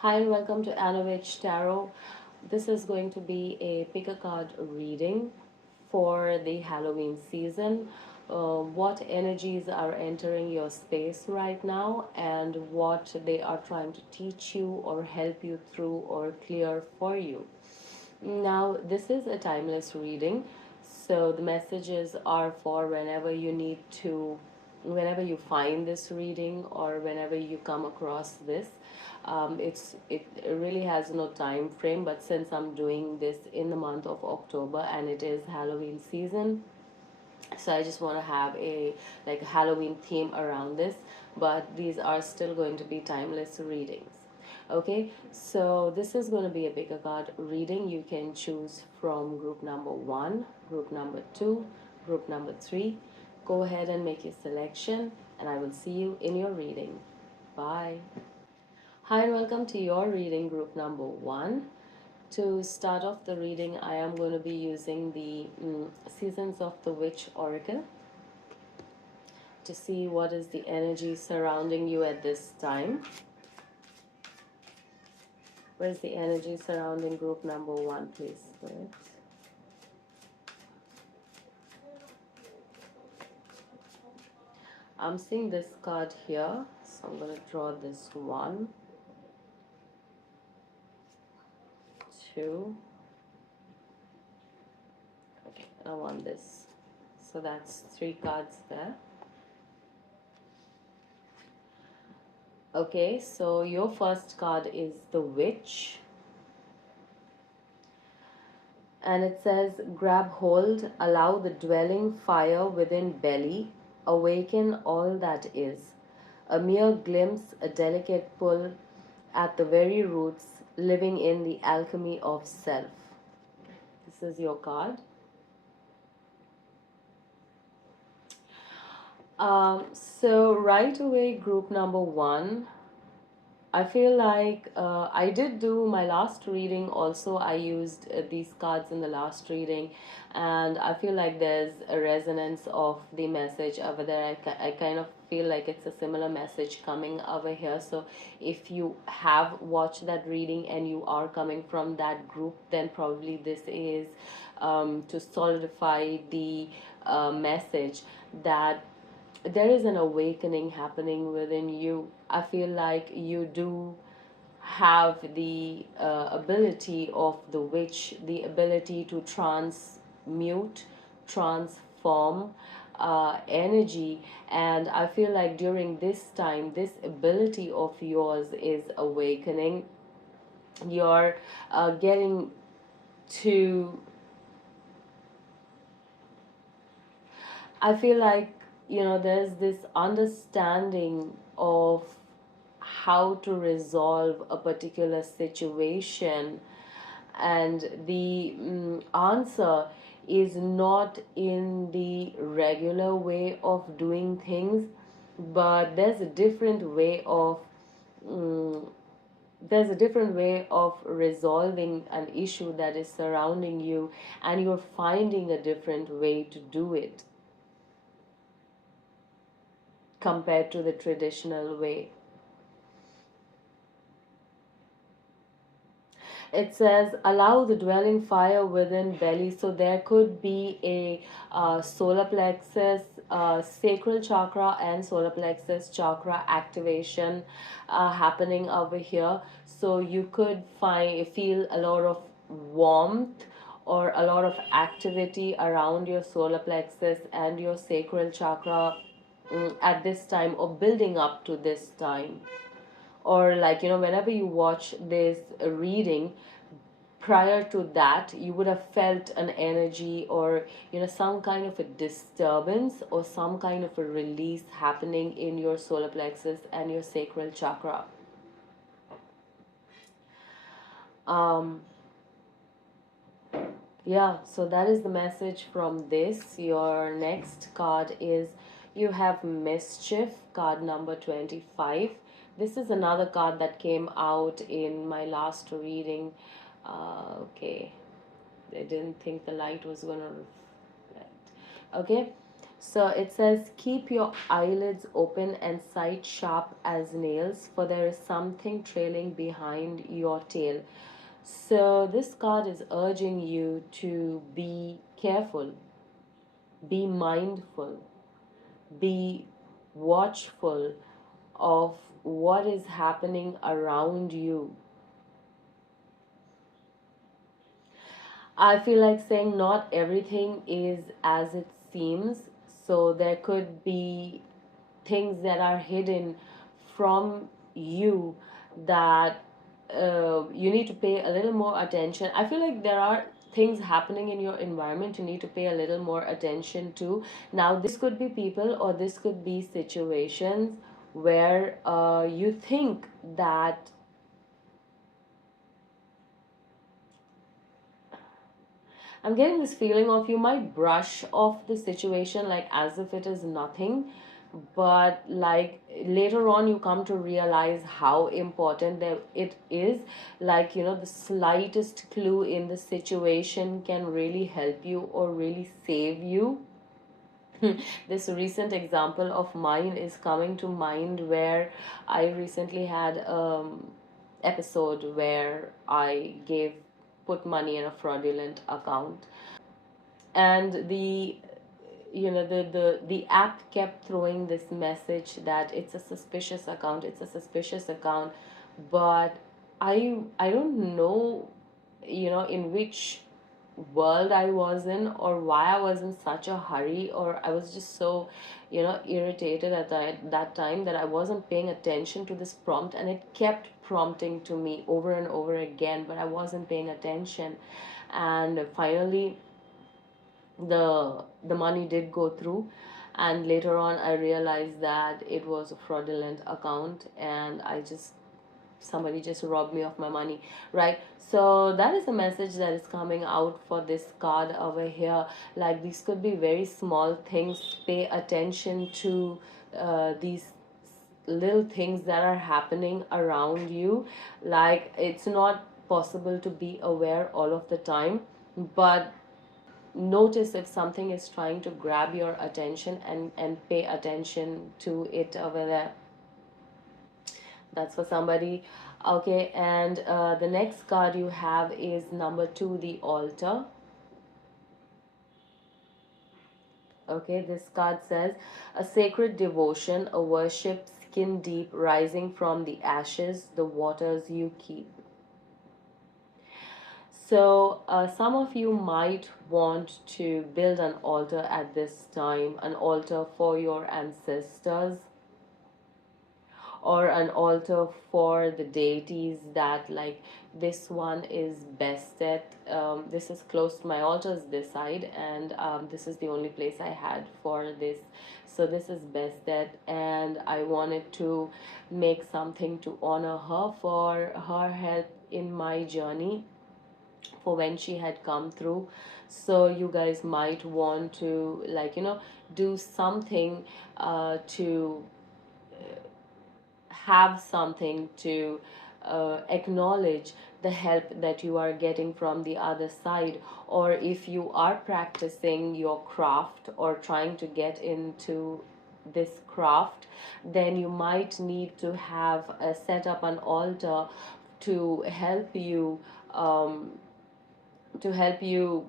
Hi and welcome to Untitled Tarot. This is going to be a pick a card reading for the Halloween season. What energies are entering your space right now and what they are trying to teach you or help you through or clear for you. Now, this is a timeless reading, so the messages are for whenever you find this reading or whenever you come across this. It really has no time frame, but since I'm doing this in the month of October and it is Halloween season, so I just want to have a like Halloween theme around this, but these are still going to be timeless readings. Okay, so this is going to be a bigger card reading. You can choose from group number 1, group number 2, group number 3. Go ahead and make your selection, and I will see you in your reading. Bye. Hi and welcome to your reading, group number 1. To start off the reading, I am going to be using the Seasons of the Witch Oracle to see what is the energy surrounding you at this time. Where's the energy surrounding group number 1, please, Spirit? I'm seeing this card here, so I'm going to draw this 1, 2, okay, and I want this. So that's 3 cards there. Okay, so your first card is the Witch. And it says, grab hold, allow the dwelling fire within belly, awaken all that is. A mere glimpse, a delicate pull at the very roots, living in the alchemy of self. This is your card. So right away, group number 1, I feel like I did do my last reading also. I used these cards in the last reading, and I feel like there's a resonance of the message over there. I kind of feel like it's a similar message coming over here. So if you have watched that reading and you are coming from that group, then probably this is to solidify the message that there is an awakening happening within you. I feel like you do have the ability of the witch, the ability to transmute, transform energy. And I feel like during this time, this ability of yours is awakening. You're getting to, I feel like, there's this understanding of how to resolve a particular situation, and the answer is not in the regular way of doing things, but um, there's a different way of resolving an issue that is surrounding you, and you're finding a different way to do it compared to the traditional way. It says, allow the dwelling fire within belly. So there could be a solar plexus, sacral chakra, and solar plexus chakra activation happening over here. So you could feel a lot of warmth or a lot of activity around your solar plexus and your sacral chakra at this time, or building up to this time. Or like, whenever you watch this reading, prior to that you would have felt an energy, or some kind of a disturbance or some kind of a release happening in your solar plexus and your sacral chakra. um yeah, so that is the message from this. Your next card is, you have Mischief, card number 25. This is another card that came out in my last reading. Okay, I didn't think the light was going to reflect. Okay, So it says, keep your eyelids open and sight sharp as nails, for there is something trailing behind your tail. So this card is urging you to be careful, be mindful, be watchful of what is happening around you. I feel like saying not everything is as it seems. So there could be things that are hidden from you that you need to pay a little more attention. I feel like there are things happening in your environment you need to pay a little more attention to. Now, this could be people or this could be situations where you think that I'm getting this feeling of you might brush off the situation like as if it is nothing, but like later on you come to realize how important that it is. Like, the slightest clue in the situation can really help you or really save you. This recent example of mine is coming to mind where I recently had episode where I gave put money in a fraudulent account, and the app kept throwing this message that it's a suspicious account, it's a suspicious account. But I don't know, in which world I was in, or why I was in such a hurry, or I was just so irritated at that time that I wasn't paying attention to this prompt, and it kept prompting to me over and over again, but I wasn't paying attention. And finally the money did go through, and later on I realized that it was a fraudulent account, and somebody just robbed me of my money, right? So that is a message that is coming out for this card over here. Like, these could be very small things. Pay attention to these little things that are happening around you. Like, it's not possible to be aware all of the time, but notice if something is trying to grab your attention, and pay attention to it over there. That's for somebody. Okay, and the next card you have is number 2, the altar. Okay, this card says, a sacred devotion, a worship skin deep, rising from the ashes, the waters you keep. So, some of you might want to build an altar at this time, an altar for your ancestors, or an altar for the deities that, like, this one is best at. This is close to my altar's this side, and this is the only place I had for this. So this is best at, and I wanted to make something to honor her for her help in my journey, for when she had come through. So you guys might want to, like, do something to have something to acknowledge the help that you are getting from the other side. Or if you are practicing your craft or trying to get into this craft, then you might need to have set up an altar to help you, um, to help you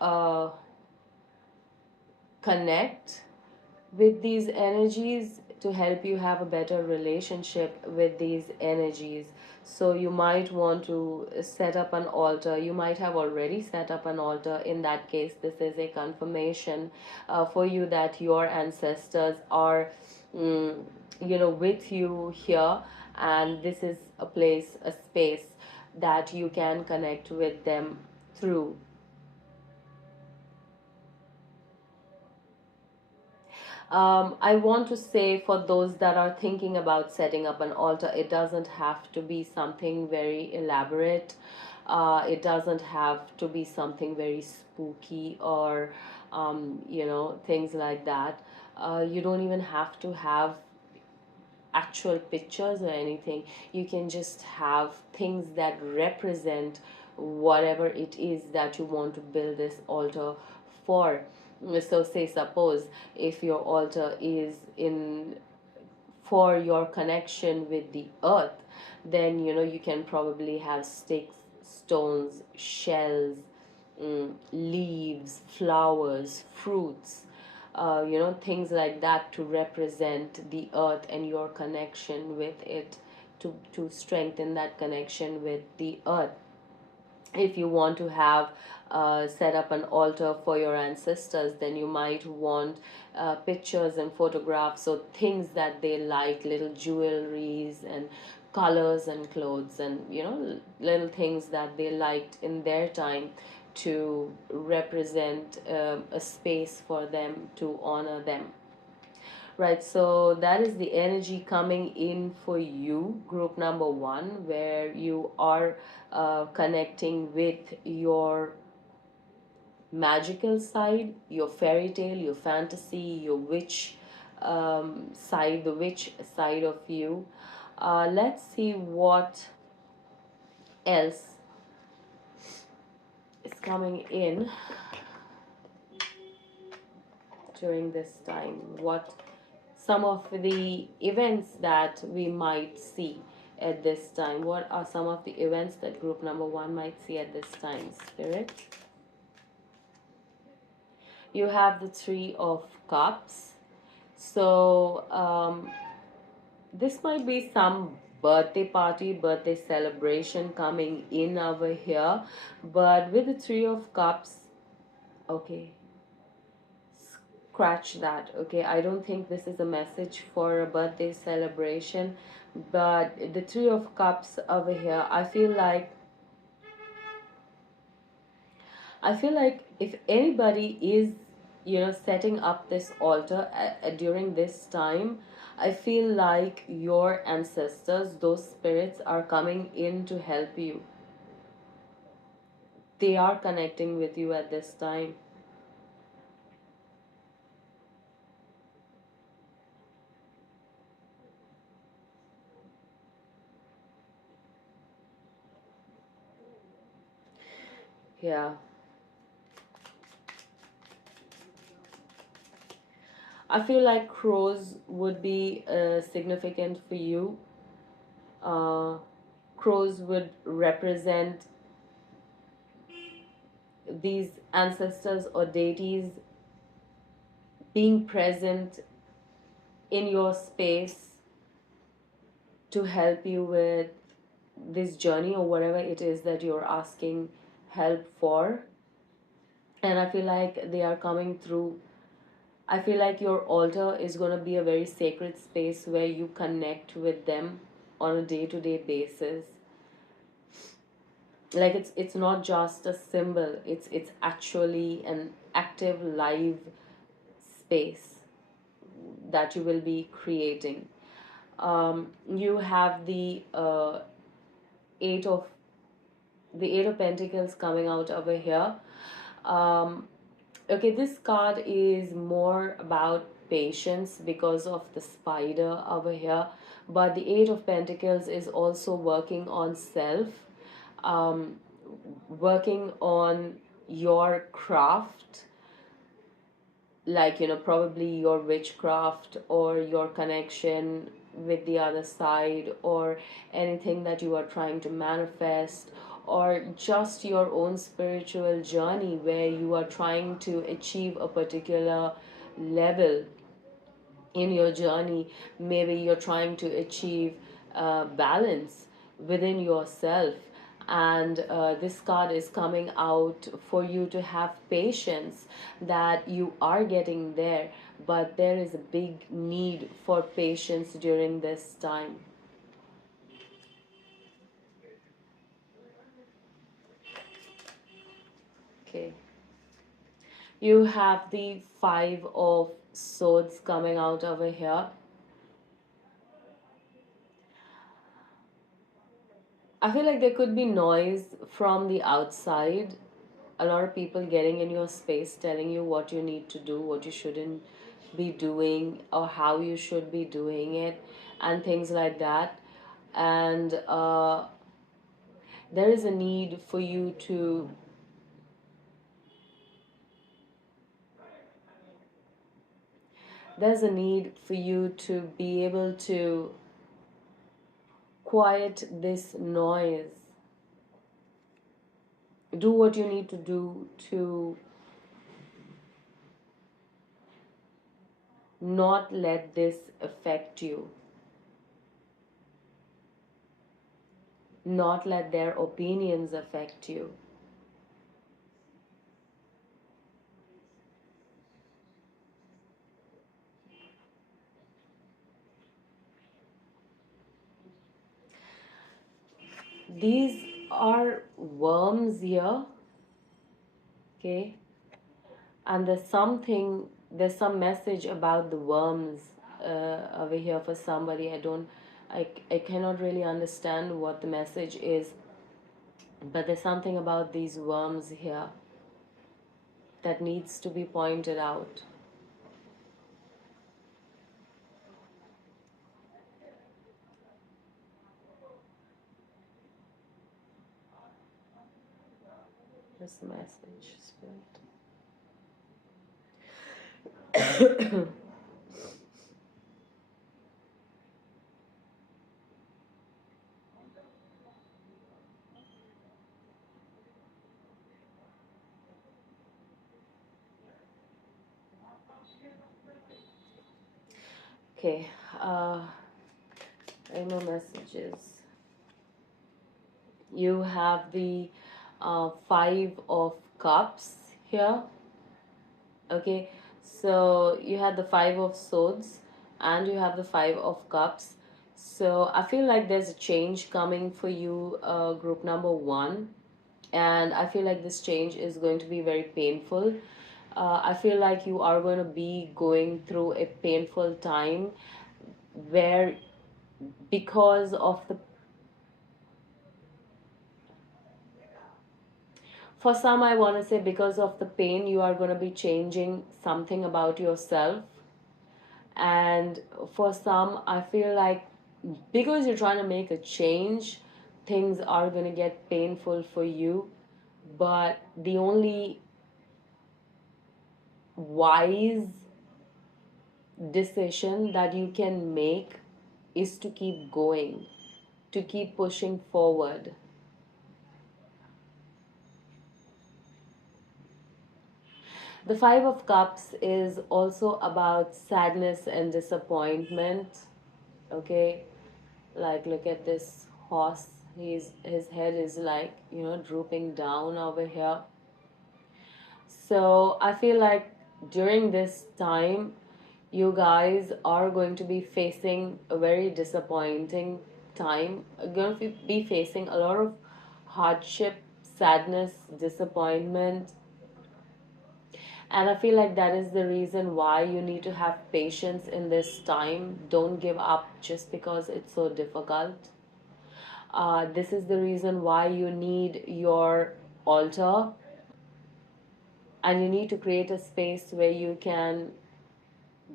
uh, connect with these energies, to help you have a better relationship with these energies. So you might want to set up an altar. You might have already set up an altar. In that case, this is a confirmation for you that your ancestors are, mm, with you here, and this is a place, a space that you can connect with them through. I want to say, for those that are thinking about setting up an altar, it doesn't have to be something very elaborate. It doesn't have to be something very spooky, or, things like that. You don't even have to have actual pictures or anything. You can just have things that represent whatever it is that you want to build this altar for. So say suppose if your altar is in for your connection with the earth, then you can probably have sticks, stones, shells, leaves, flowers, fruits, things like that to represent the earth and your connection with it, to strengthen that connection with the earth. If you want to have set up an altar for your ancestors, then you might want pictures and photographs or things that they like, little jewelries and colors and clothes, and little things that they liked in their time, to represent a space for them, to honor them. Right, so that is the energy coming in for you, group number one, where you are connecting with your magical side, your fairy tale, your fantasy, your witch side, the witch side of you. Let's see what else is coming in during this time. What some of the events that we might see at this time? What are some of the events that group number one might see at this time, Spirit? You have the Three of Cups. So this might be some birthday party, birthday celebration coming in over here. But with the Three of Cups, okay, scratch that. Okay, I don't think this is a message for a birthday celebration. But the Three of Cups over here, I feel like if anybody is setting up this altar during this time, I feel like your ancestors, those spirits, are coming in to help you. They are connecting with you at this time. Yeah, I feel like crows would be significant for you. uh, Crows would represent these ancestors or deities being present in your space to help you with this journey or whatever it is that you're asking help for. And I feel like they are coming through. I feel like your altar is going to be a very sacred space where you connect with them on a day-to-day basis. Like it's not just a symbol, it's actually an active live space that you will be creating. You have eight of the Eight of Pentacles coming out over here. um, okay, this card is more about patience because of the spider over here, but the Eight of Pentacles is also working on self, um, working on your craft, like probably your witchcraft or your connection with the other side, or anything that you are trying to manifest, or just your own spiritual journey where you are trying to achieve a particular level in your journey. Maybe you're trying to achieve balance within yourself, and this card is coming out for you to have patience, that you are getting there, but there is a big need for patience during this time. Okay, you have the Five of Swords coming out over here. I feel like there could be noise from the outside, a lot of people getting in your space, telling you what you need to do, what you shouldn't be doing, or how you should be doing it, and things like that. And there is a need for you to there's a need for you to be able to quiet this noise. Do what you need to do to not let this affect you, not let their opinions affect you. These are worms here, okay? And there's some message about the worms over here for somebody. I cannot really understand what the message is, but there's something about these worms here that needs to be pointed out. What's the message, Spirit? Okay, any more messages? You have the Five of Cups here. Okay, so you had the Five of Swords and you have the Five of Cups. So I feel like there's a change coming for you, group number one, and I feel like this change is going to be very painful. I feel like you are going to be going through a painful time where, because of the, for some, I want to say because of the pain, you are going to be changing something about yourself. And for some, I feel like because you're trying to make a change, things are going to get painful for you. But the only wise decision that you can make is to keep going, to keep pushing forward. The Five of Cups is also about sadness and disappointment. Okay, like look at this horse. His head is like, drooping down over here. So I feel like during this time, you guys are going to be facing a very disappointing time. Going to be facing a lot of hardship, sadness, disappointment. And I feel like that is the reason why you need to have patience in this time. Don't give up just because it's so difficult. This is the reason why you need your altar, and you need to create a space where you can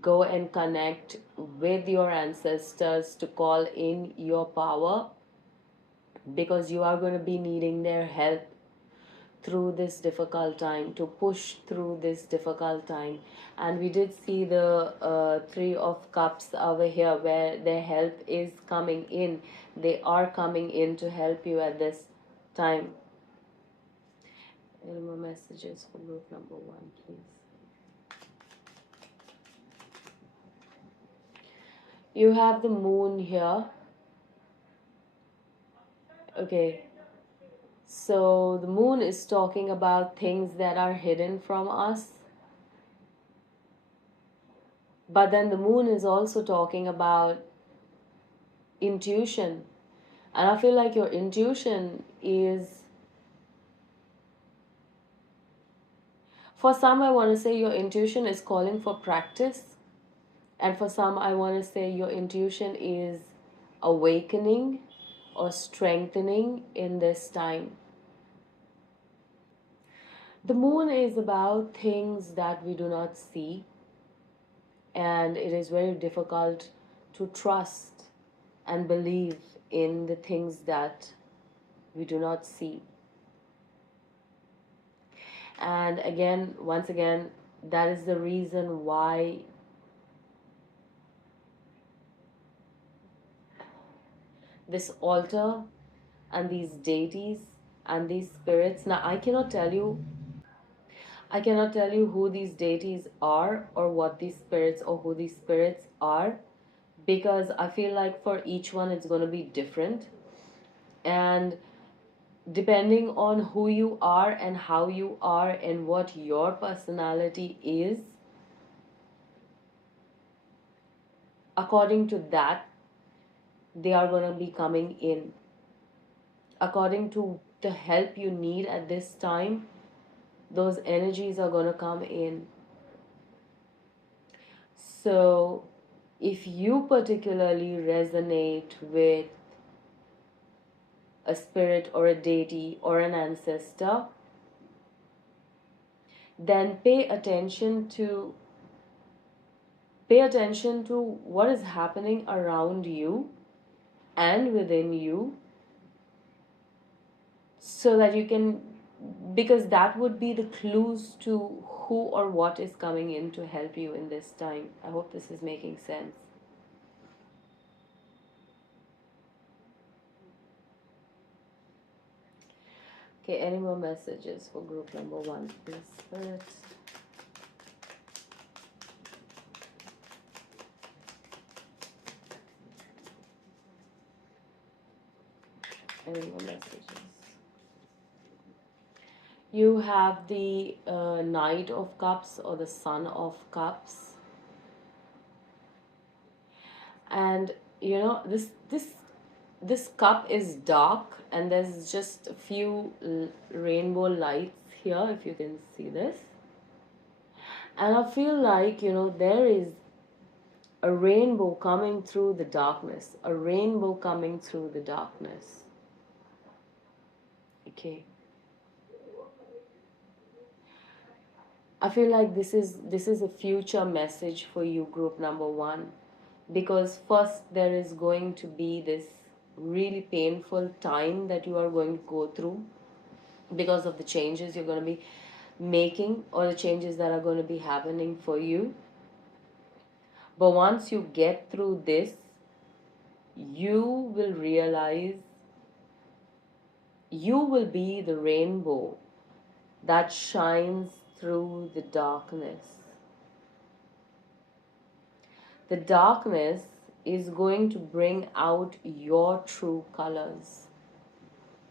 go and connect with your ancestors to call in your power, because you are going to be needing their help through this difficult time, to push through this difficult time. And we did see the Three of Cups over here, where their help is coming in. They are coming in to help you at this time. Any more messages for group number one, please? You have the Moon here. Okay, so the Moon is talking about things that are hidden from us. But then the Moon is also talking about intuition. And I feel like your intuition is, for some, I want to say your intuition is calling for practice. And for some, I want to say your intuition is awakening or strengthening in this time. The Moon is about things that we do not see, and it is very difficult to trust and believe in the things that we do not see. And again, once again, that is the reason why this altar and these deities and these spirits. Now, I cannot tell you who these deities are or what these spirits or who these spirits are, because I feel like for each one it's going to be different. And depending on who you are and how you are and what your personality is, according to that, they are going to be coming in. According to the help you need at this time, those energies are going to come in. So, if you particularly resonate with a spirit or a deity or an ancestor, then pay attention to what is happening around you and within you, so that you can, because that would be the clues to who or what is coming in to help you in this time. I hope this is making sense. Okay, any more messages for group number 1, please, Spirit? Any more messages? You have the Knight of Cups or the Son of Cups, and this cup is dark, and there's just a few rainbow lights here, if you can see this. And I feel like, there is a rainbow coming through the darkness, a rainbow coming through the darkness. Okay. I feel like this is a future message for you, group number 1, because first there is going to be this really painful time that you are going to go through because of the changes you're going to be making or the changes that are going to be happening for you. But once you get through this, you will realize you will be the rainbow that shines through the darkness. The darkness is going to bring out your true colors.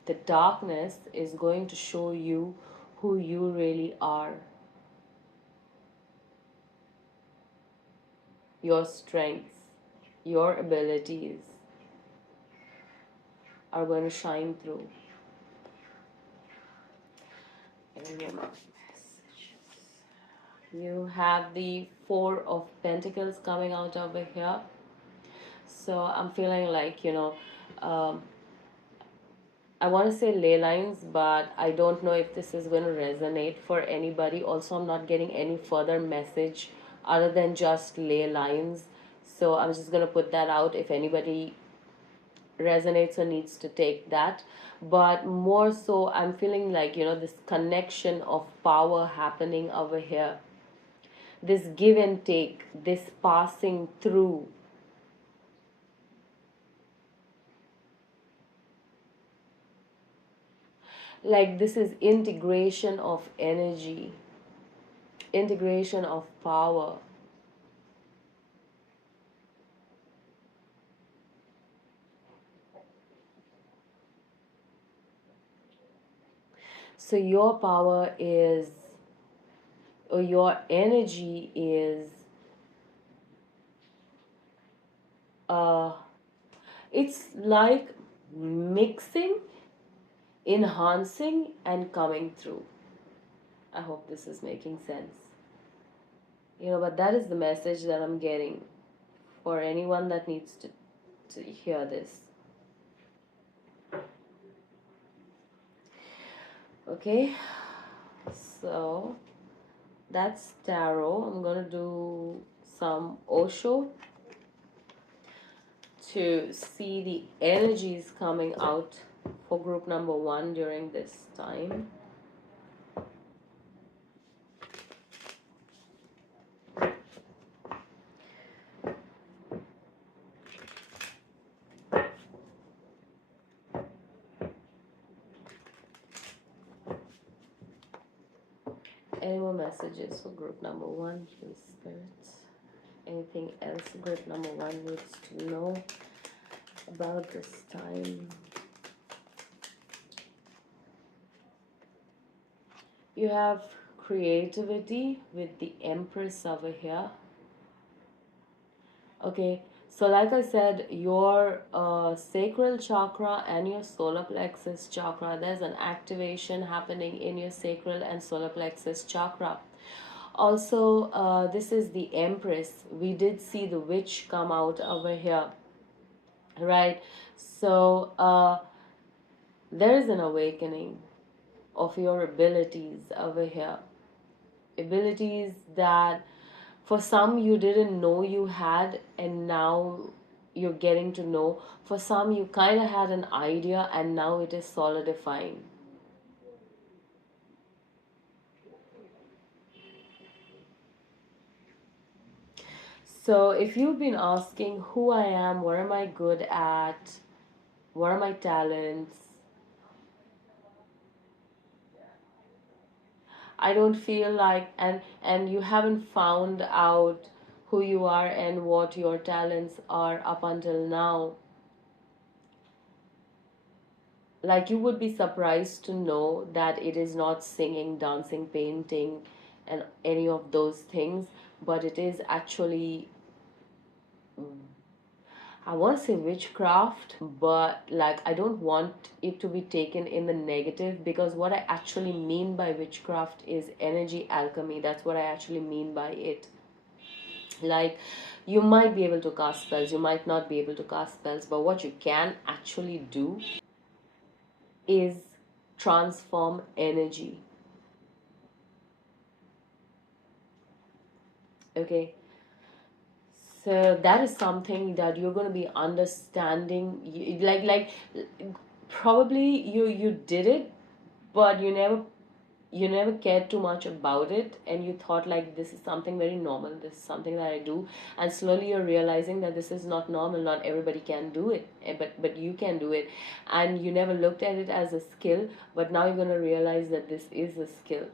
The darkness is going to show you who you really are. Your strengths, your abilities are going to shine through. You have the 4 of Pentacles coming out over here. So I'm feeling like, I want to say ley lines, but I don't know if this is going to resonate for anybody. Also, I'm not getting any further message other than just ley lines. So I'm just going to put that out if anybody resonates or needs to take that. But more so, I'm feeling like, this connection of power happening over here. This give and take, this passing through. Like this is integration of energy, integration of power. So your power is, or your energy is, it's like mixing, enhancing, and coming through. I hope this is making sense. But that is the message that I'm getting for anyone that needs to hear this. Okay, so that's tarot. I'm gonna do some Osho to see the energies coming out for group number 1 during this time. Any more messages for group number one, please, spirits? Anything else group number one needs to know about this time? You have creativity with the Empress over here. Okay, so like I said, your sacral chakra and your solar plexus chakra, there's an activation happening in your sacral and solar plexus chakra. Also, this is the Empress. We did see the witch come out over here, right? So, there is an awakening of your abilities over here. Abilities that for some you didn't know you had, and now you're getting to know. For some, you kind of had an idea, and now it is solidifying. So, if you've been asking who I am, what am I good at, what are my talents, I don't feel like, and you haven't found out who you are and what your talents are up until now, like you would be surprised to know that it is not singing, dancing, painting, and any of those things, but it is actually, I want to say witchcraft, but like I don't want it to be taken in the negative, because what I actually mean by witchcraft is energy alchemy. That's what I actually mean by it. Like, you might be able to cast spells, you might not be able to cast spells, but what you can actually do is transform energy. Okay, so that is something that you're going to be understanding. Like probably you did it, but you never cared too much about it, and you thought like this is something very normal, this is something that I do. And slowly you're realizing that this is not normal, not everybody can do it, but you can do it. And you never looked at it as a skill, but now you're going to realize that this is a skill,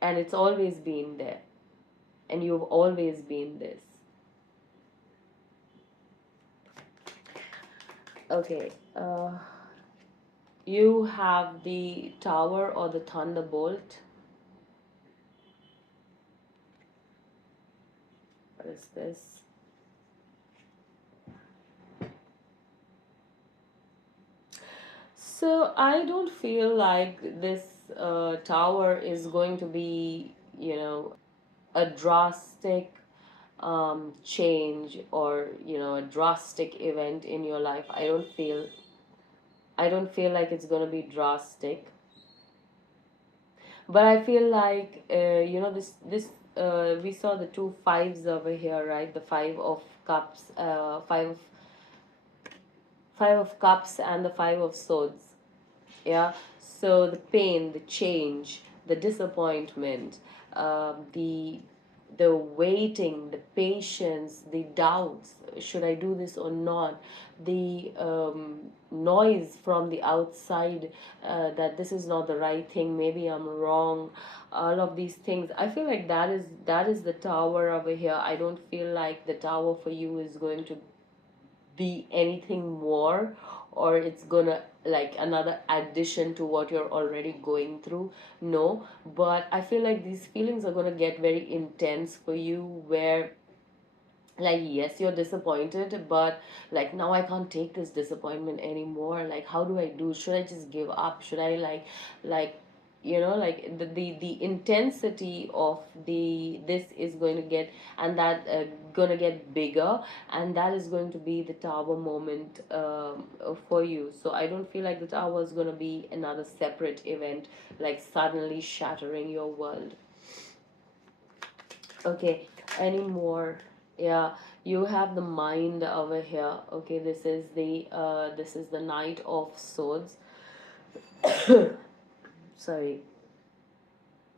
and it's always been there, and you've always been this. Okay, you have the tower or the thunderbolt. What is this? So I don't feel like this tower is going to be, a drastic change, or a drastic event in your life. I don't feel like it's going to be drastic, but I feel like we saw the two fives over here, right? The five of cups and the five of swords. Yeah, so the pain, the change, the disappointment, the waiting, the patience, the doubts, should I do this or not, the noise from the outside, that this is not the right thing, maybe I'm wrong, all of these things. I feel like that is the tower over here. I don't feel like the tower for you is going to be anything more, or it's gonna like another addition to what you're already going through. No, but I feel like these feelings are gonna get very intense for you, where like yes, you're disappointed, but like now I can't take this disappointment anymore. Like, how do I do? Should I just give up? Should I like like the intensity of the this is going to get, and that gonna get bigger, and that is going to be the tower moment for you. So I don't feel like the tower is going to be another separate event, like suddenly shattering your world. Okay, any more? Yeah, you have the mind over here. Okay, this is the Knight of Swords. Sorry.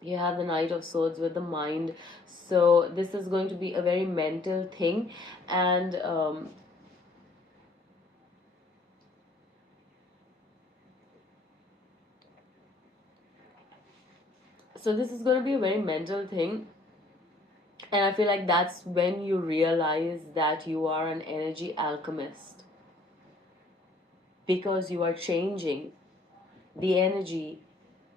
You have the Knight of Swords with the mind. So this is going to be a very mental thing, and So this is going to be a very mental thing, and I feel like that's when you realize that you are an energy alchemist, because you are changing the energy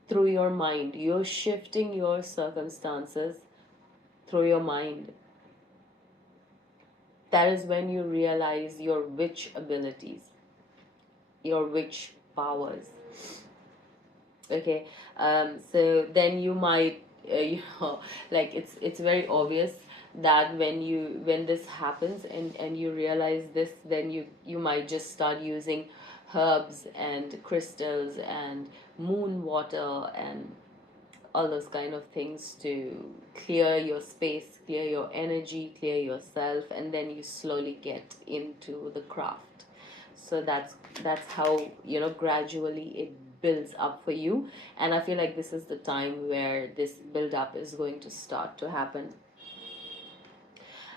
through your mind. You're shifting your circumstances through your mind. That is when you realize your witch abilities, your witch powers. Okay. So then you might you know, like it's very obvious that when this happens and you realize this, then you might just start using herbs and crystals and moon water and all those kind of things to clear your space, clear your energy, clear yourself, and then you slowly get into the craft. So that's how, gradually it builds up for you. And I feel like this is the time where this build up is going to start to happen.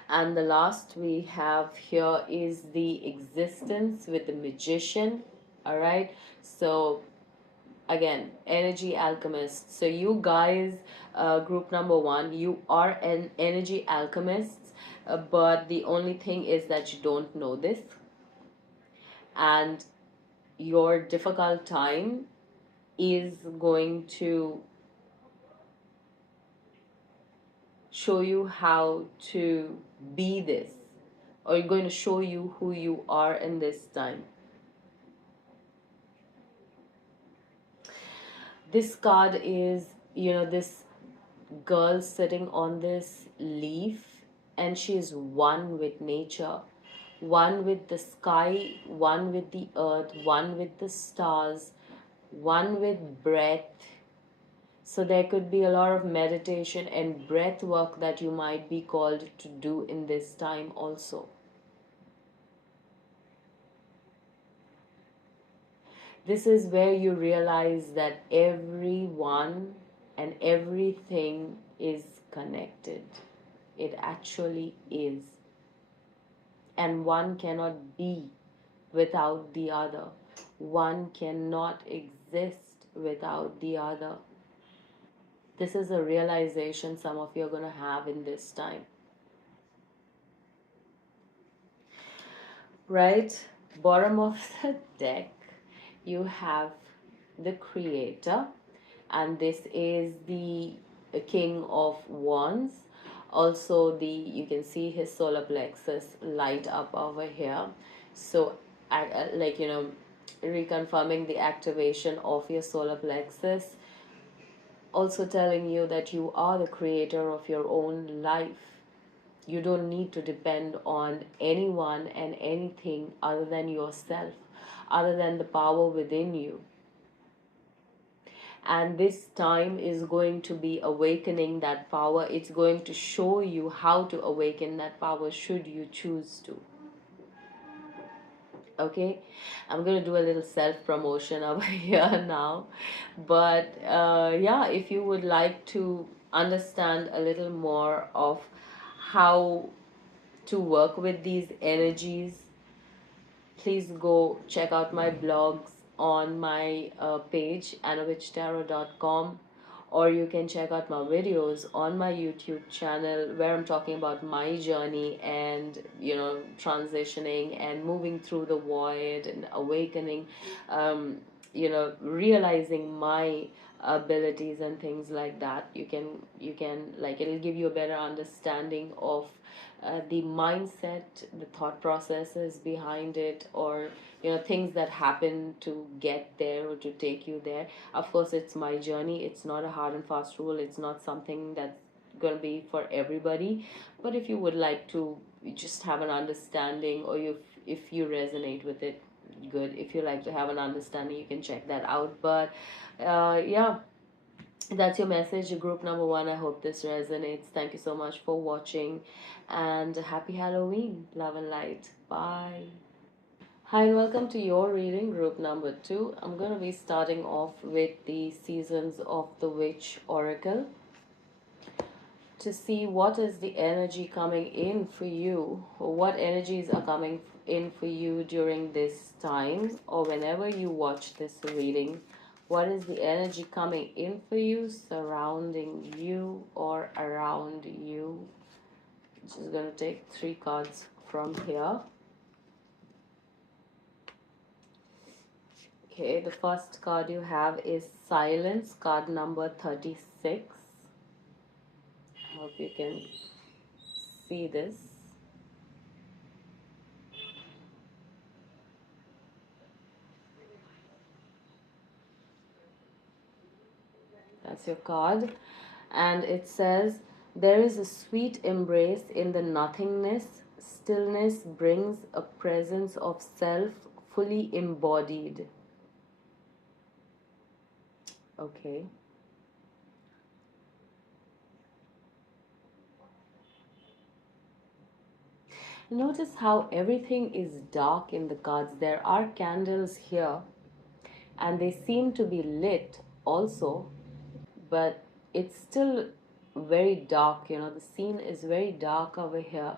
And the last we have here is the existence with the magician. All right. So again, energy alchemist. So you guys, group number one, you are an energy alchemist, but the only thing is that you don't know this, and your difficult time is going to show you how to be this, or you're going to show you who you are in this time. This card is, this girl sitting on this leaf, and she is one with nature, one with the sky, one with the earth, one with the stars, one with breath. So there could be a lot of meditation and breath work that you might be called to do in this time also. This is where you realize that everyone and everything is connected. It actually is. And one cannot be without the other. One cannot exist without the other. This is a realization some of you are going to have in this time. Right? Bottom of the deck, you have the Creator, and this is the King of Wands. Also, you can see his solar plexus light up over here. So, reconfirming the activation of your solar plexus, also telling you that you are the creator of your own life. You don't need to depend on anyone and anything other than yourself, other than the power within you. And this time is going to be awakening that power. It's going to show you how to awaken that power should you choose to. Okay, I'm gonna do a little self promotion over here now, but yeah, if you would like to understand a little more of how to work with these energies, please go check out my blogs on my page annawitchtarot.com, or you can check out my videos on my YouTube channel where I'm talking about my journey and transitioning and moving through the void and awakening, realizing my abilities and things like that. You can like, it'll give you a better understanding of the mindset, the thought processes behind it, or things that happen to get there or to take you there. Of course, it's my journey. It's not a hard and fast rule. It's not something that's going to be for everybody. But if you would like to just have an understanding, or if you resonate with it, good. If you like to have an understanding, you can check that out. But yeah, that's your message, group number one. I hope this resonates. Thank you so much for watching, and happy Halloween. Love and light. Bye. Hi, and welcome to your reading, group number two. I'm going to be starting off with the Seasons of the Witch Oracle to see what is the energy coming in for you, or what energies are coming in for you during this time, or whenever you watch this reading What is the energy coming in for you, surrounding you, or around you? Just going to take 3 cards from here. Okay, the first card you have is Silence, card number 36. I hope you can see this. That's your card. And it says, there is a sweet embrace in the nothingness. Stillness brings a presence of self fully embodied. Okay. Notice how everything is dark in the cards. There are candles here and they seem to be lit also, but it's still very dark. The scene is very dark over here.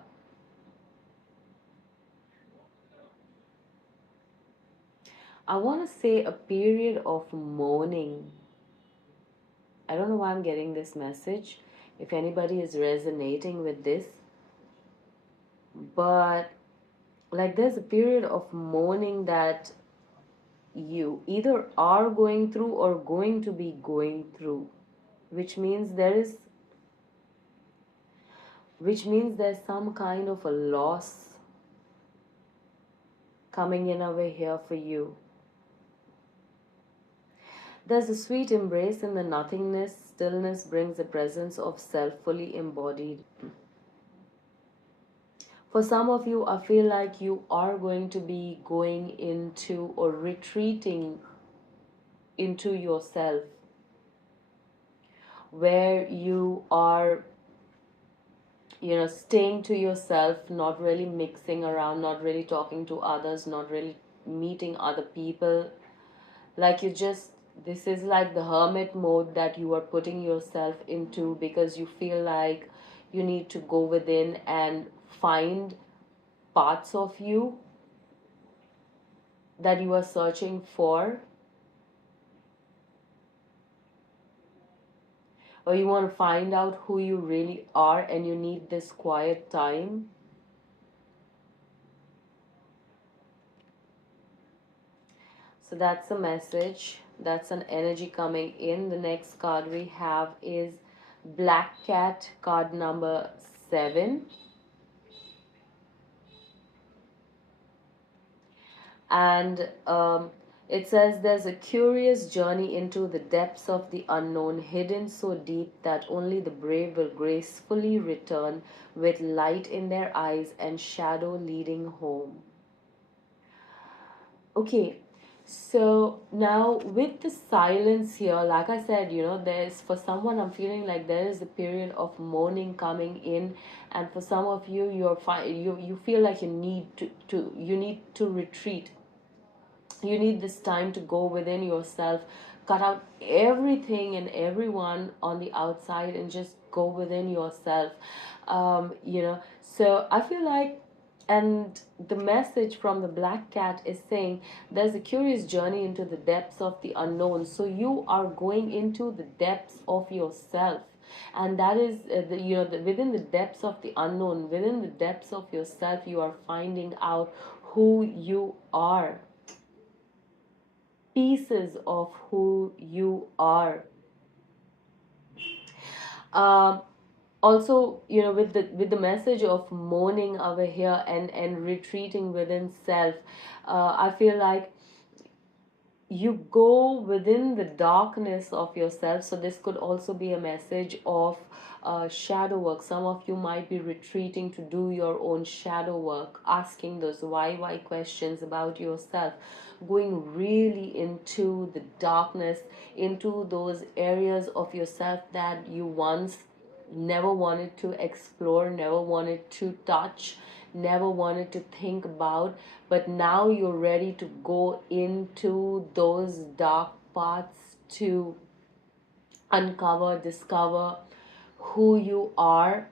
I want to say a period of mourning. I don't know why I'm getting this message, if anybody is resonating with this, but like there's a period of mourning that you either are going through or going to be going through, which means there's some kind of a loss coming in over here for you. There's a sweet embrace in the nothingness. Stillness brings a presence of self fully embodied. For some of you, I feel like you are going to be going into or retreating into yourself, where you are staying to yourself, not really mixing around, not really talking to others, not really meeting other people. Like this is like the hermit mode that you are putting yourself into, because you feel like you need to go within and find parts of you that you are searching for, or you want to find out who you really are and you need this quiet time. So that's a message, that's an energy coming in. The next card we have is Black Cat, card number 7. And it says, there's a curious journey into the depths of the unknown, hidden so deep that only the brave will gracefully return, with light in their eyes and shadow leading home. Okay, so now with the silence here, like I said, there's, for someone, I'm feeling like there is a period of mourning coming in, and for some of you, you feel like you need to retreat. You need this time to go within yourself, cut out everything and everyone on the outside, and just go within yourself. So I feel like, and the message from the Black Cat is saying there's a curious journey into the depths of the unknown. So you are going into the depths of yourself, and that is within the depths of the unknown, within the depths of yourself, you are finding out who you are, pieces of who you are. Um, Also, with the message of mourning over here and retreating within self, I feel like you go within the darkness of yourself. So this could also be a message of shadow work. Some of you might be retreating to do your own shadow work, asking those why questions about yourself, going really into the darkness, into those areas of yourself that you once never wanted to explore, never wanted to touch, never wanted to think about, but now you're ready to go into those dark paths to uncover, discover who you are,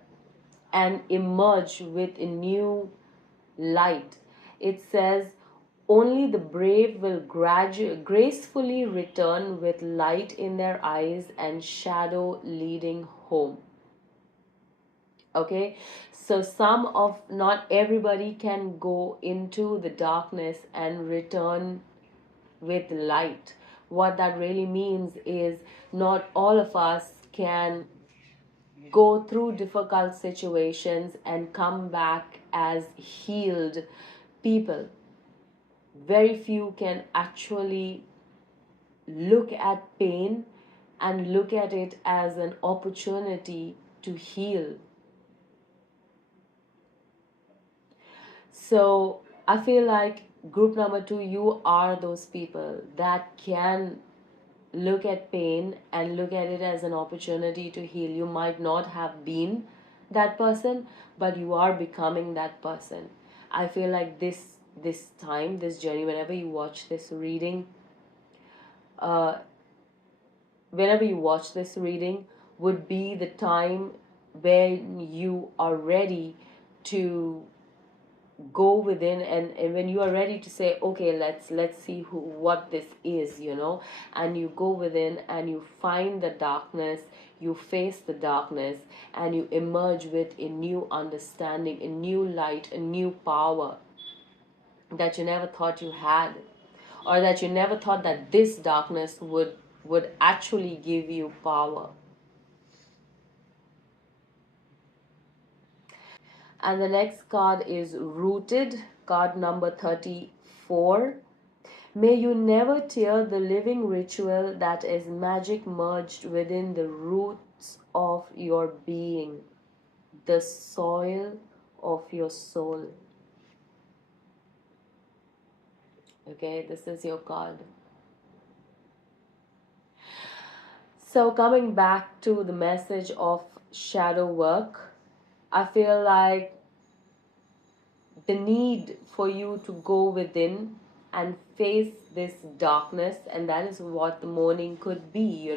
and emerge with a new light. It says, Only the brave will gracefully return with light in their eyes and shadow leading home. Okay, so some of, not everybody can go into the darkness and return with light. What that really means is not all of us can go through difficult situations and come back as healed people. Very few can actually look at pain and look at it as an opportunity to heal. So I feel like group number two, you are those people that can look at pain and look at it as an opportunity to heal. You might not have been that person, but you are becoming that person. I feel like this time, this journey, whenever you watch this reading, uh, whenever you watch this reading, would be the time when you are ready to go within, and when you are ready to say, okay, let's see what this is, and you go within and you find the darkness, you face the darkness, and you emerge with a new understanding, a new light, a new power that you never thought you had, or that you never thought that this darkness would actually give you power. And the next card is Rooted, card number 34. May you never tear the living ritual that is magic merged within the roots of your being, the soil of your soul. Okay, this is your card. So, coming back to the message of shadow work, I feel like the need for you to go within and face this darkness, and that is what the mourning could be,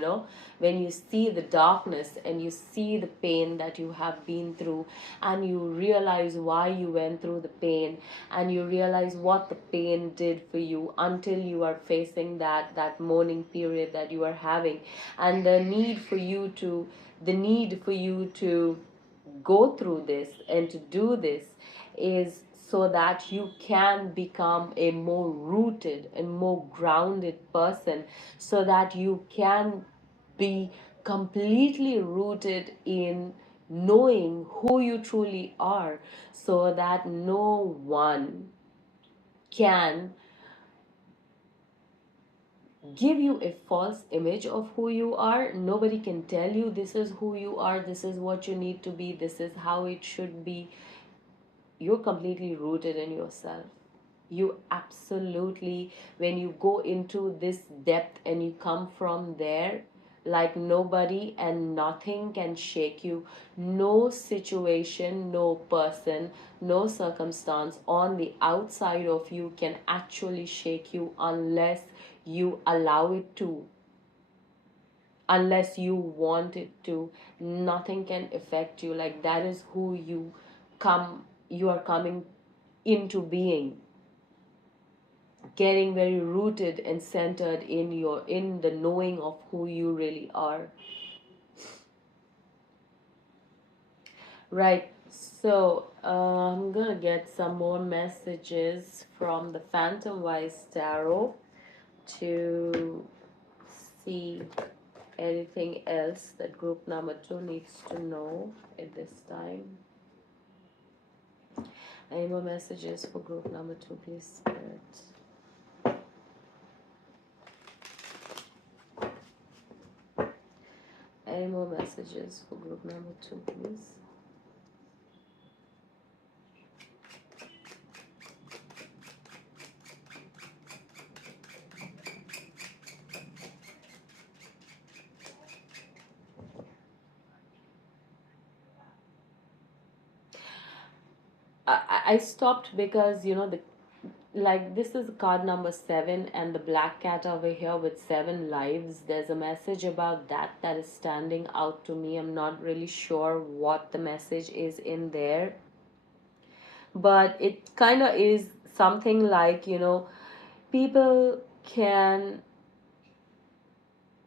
when you see the darkness and you see the pain that you have been through, and you realize why you went through the pain, and you realize what the pain did for you, until you are facing that mourning period that you are having, and the need for you to go through this and to do this is so that you can become a more rooted and more grounded person, so that you can be completely rooted in knowing who you truly are, so that no one can give you a false image of who you are. Nobody can tell you this is who you are, this is what you need to be, this is how it should be. You're completely rooted in yourself. You absolutely, when you go into this depth and you come from there, like nobody and nothing can shake you. No situation, no person, no circumstance on the outside of you can actually shake you unless you allow it to, unless you want it to. Nothing can affect you. Like, that is who you are coming into being, getting very rooted and centered in the knowing of who you really are. Right. So I'm gonna get some more messages from the Phantom Wise Tarot to see anything else that group number two needs to know at this time. Any more messages for group number two, please, Spirit? Any more messages for group number two, please? I stopped because this is card number 7, and the black cat over here with 7 lives. There's a message about that is standing out to me. I'm not really sure what the message is in there, but it kind of is something like, People can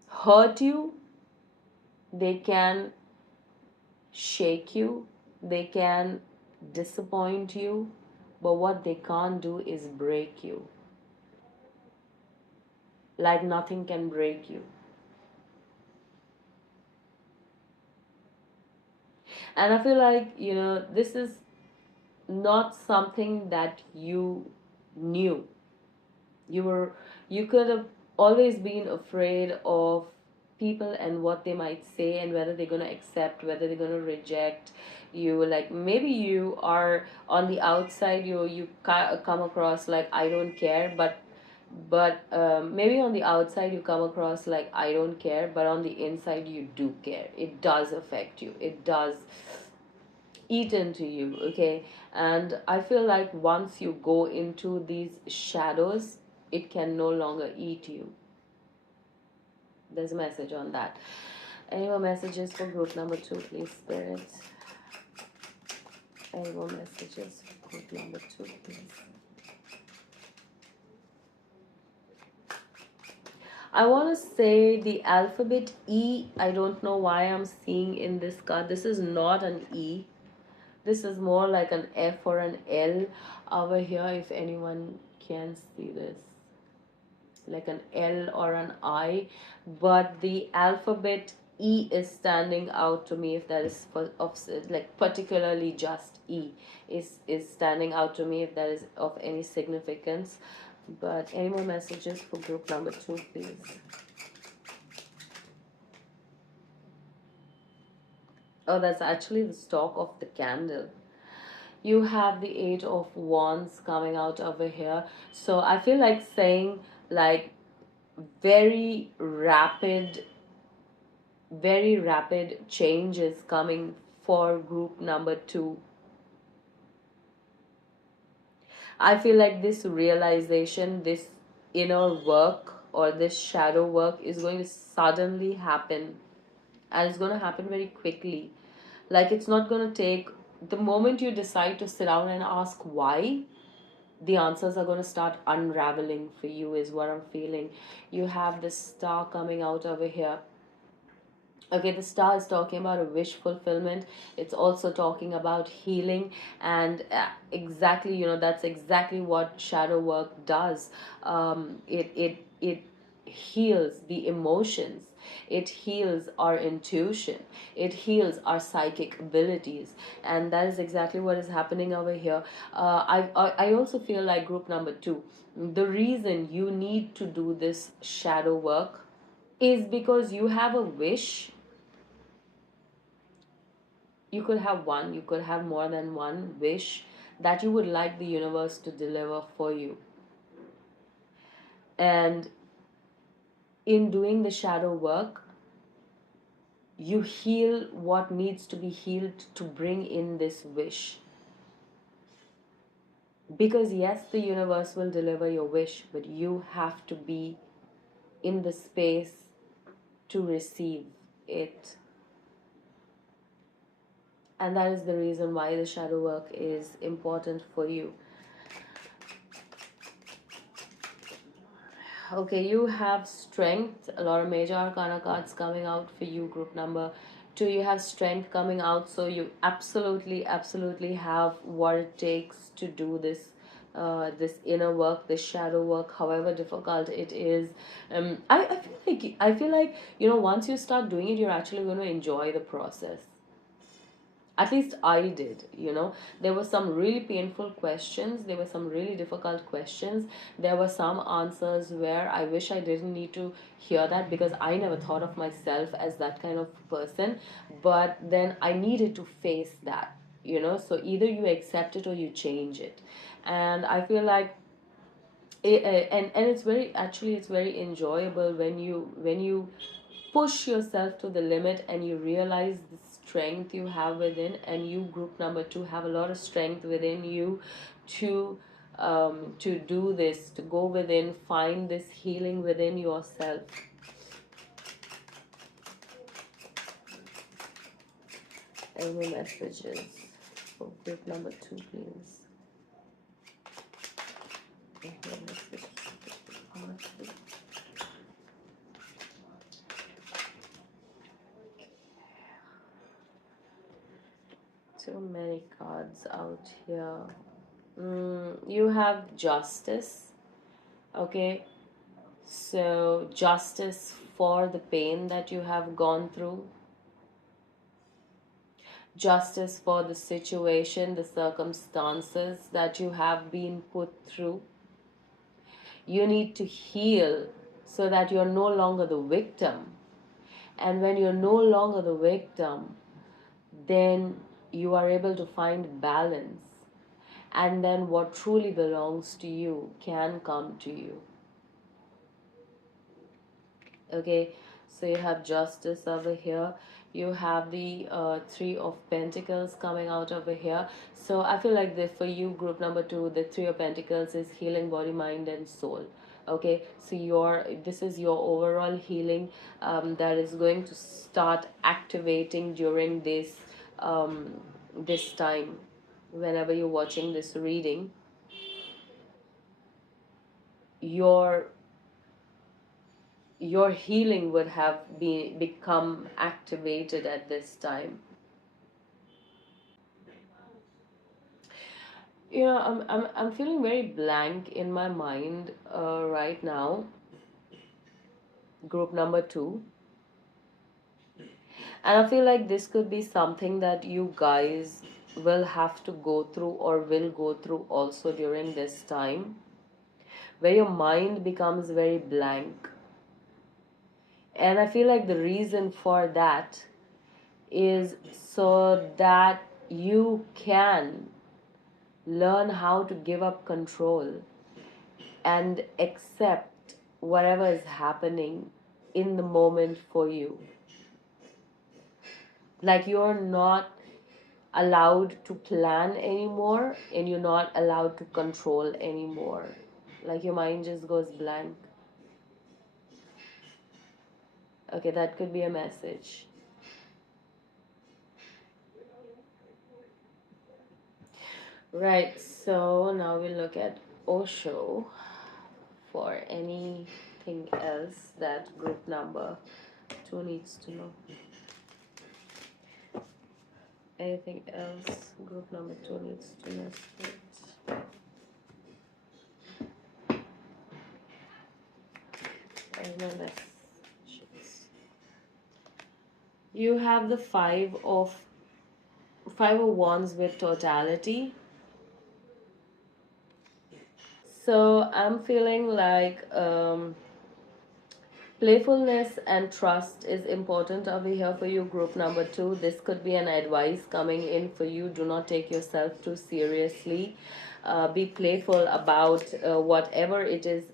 hurt you, they can shake you, they can disappoint you, but what they can't do is break you. Like nothing can break you. And I feel like, this is not something that you knew. You were you could have always been afraid of people and what they might say and whether they're going to accept, whether they're going to reject you. Like maybe you are on the outside, come across like I don't care, but maybe on the outside you come across like I don't care, but on the inside you do care. It does affect you, it does eat into you. Okay, and I feel like once you go into these shadows, it can no longer eat you. There's a message on that. Any more messages for group number 2, please, Spirit? Any more messages for group number 2, please? I want to say the alphabet E. I don't know why I'm seeing in this card. This is not an E. This is more like an F or an L over here, if anyone can see this. Like an L or an I, but the alphabet E is standing out to me. If that is like particularly just E is standing out to me, if that is of any significance. But any more messages for group number 2, please? Oh, that's actually the stalk of the candle. You have the Eight of Wands coming out over here. So I feel like saying like very rapid very rapid changes coming for group number 2. I feel like this realization, this inner work or this shadow work is going to suddenly happen, and it's going to happen very quickly. Like it's not going to take, the moment you decide to sit down and ask why, the answers are going to start unraveling for you, is what I'm feeling. You have this star coming out over here. Okay, the star is talking about a wish fulfillment. It's also talking about healing, and exactly, that's exactly what shadow work does. It heals the emotions. It heals our intuition. It heals our psychic abilities, and that is exactly what is happening over here. I also feel like group number 2. The reason you need to do this shadow work is because you have a wish. You could have one, you could have more than one wish that you would like the universe to deliver for you. And in doing the shadow work, you heal what needs to be healed to bring in this wish. Because yes, the universe will deliver your wish, but you have to be in the space to receive it. And that is the reason why the shadow work is important for you. Okay, you have strength. A lot of major arcana cards coming out for you, group number 2. You have strength coming out, so you absolutely have what it takes to do this this inner work, this shadow work, however difficult it is. I feel like once you start doing it, you're actually going to enjoy the process. At least I did. There were some really painful questions, there were some really difficult questions, there were some answers where I wish I didn't need to hear that, because I never thought of myself as that kind of person. But then I needed to face that. So either you accept it or you change it. And I feel like and it's very enjoyable when you push yourself to the limit and you realize the strength you have within, and you, group number 2, have a lot of strength within you to do this, to go within, find this healing within yourself. Any messages for group number 2, please? cards out here. You have justice. Okay, so justice for the pain that you have gone through, justice for the situation, the circumstances that you have been put through. You need to heal so that you're no longer the victim. And when you're no longer the victim, then you are able to find balance. And then what truly belongs to you can come to you. Okay, so you have justice over here. You have the three of pentacles coming out over here. So I feel like for you, group number 2, the three of pentacles is healing body, mind and soul. Okay, so this is your overall healing that is going to start activating during this time. Whenever you're watching this reading, your your healing would have become activated at this time. I'm feeling very blank in my mind right now, group number 2. And I feel like this could be something that you guys will have to go through or will go through also during this time, where your mind becomes very blank. And I feel like the reason for that is so that you can learn how to give up control and accept whatever is happening in the moment for you. Like you're not allowed to plan anymore and you're not allowed to control anymore. Like your mind just goes blank. Okay, that could be a message. Right, so now we look at Osho for anything else that group number 2 needs to know. Anything else group number 2 needs to know? There's no messages. You have the five of wands with totality. So I'm feeling like playfulness and trust is important over here for you, group number 2. This could be an advice coming in for you. Do not take yourself too seriously. Be playful about whatever it is.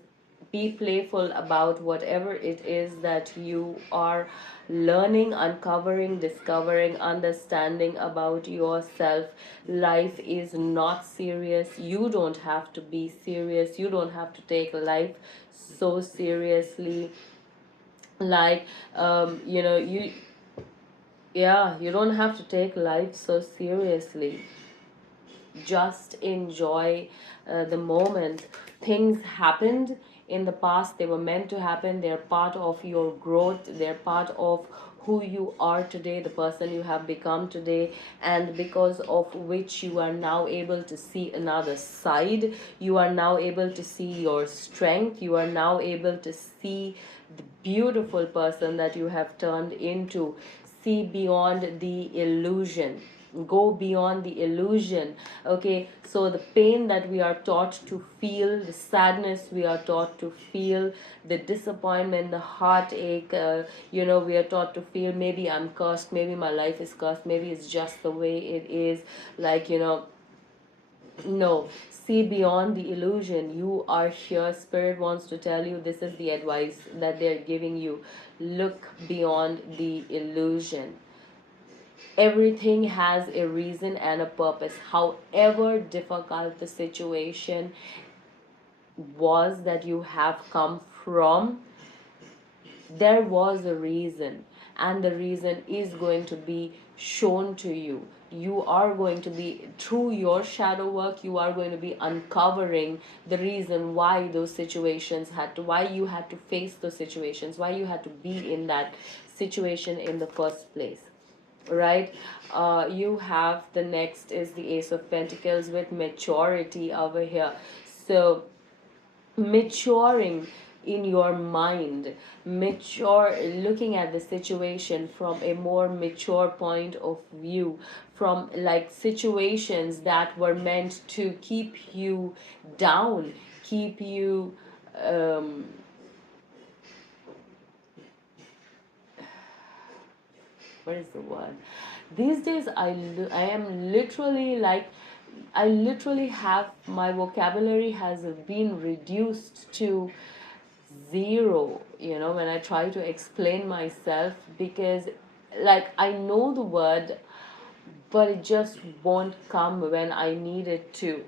Be playful about whatever it is that you are learning, uncovering, discovering, understanding about yourself. Life is not serious. You don't have to be serious. You don't have to take life so seriously. Like you don't have to take life so seriously. Just enjoy the moment. Things happened in the past, they were meant to happen, they're part of your growth, they're part of who you are today, the person you have become today, and because of which you are now able to see another side. You are now able to see your strength. You are now able to see the beautiful person that you have turned into. See beyond the illusion. Go beyond the illusion. Okay, so the pain that we are taught to feel, the sadness we are taught to feel, the disappointment, the heartache, we are taught to feel, maybe I'm cursed, maybe my life is cursed, maybe it's just the way it is. No, see beyond the illusion. You are here. Spirit wants to tell you, this is the advice that they're giving you. Look beyond the illusion. Everything has a reason and a purpose. However difficult the situation was that you have come from, there was a reason, and the reason is going to be shown to you. You are going to be, through your shadow work, you are going to be uncovering the reason why those situations why you had to face those situations, why you had to be in that situation in the first place. right? You have the next is the Ace of Pentacles with maturity over here. So maturing in your mind, mature, looking at the situation from a more mature point of view, from like situations that were meant to keep you down, keep you um, what is the word, these days I am literally like, I literally have, my vocabulary has been reduced to zero, when I try to explain myself, because like I know the word, but it just won't come when I need it to.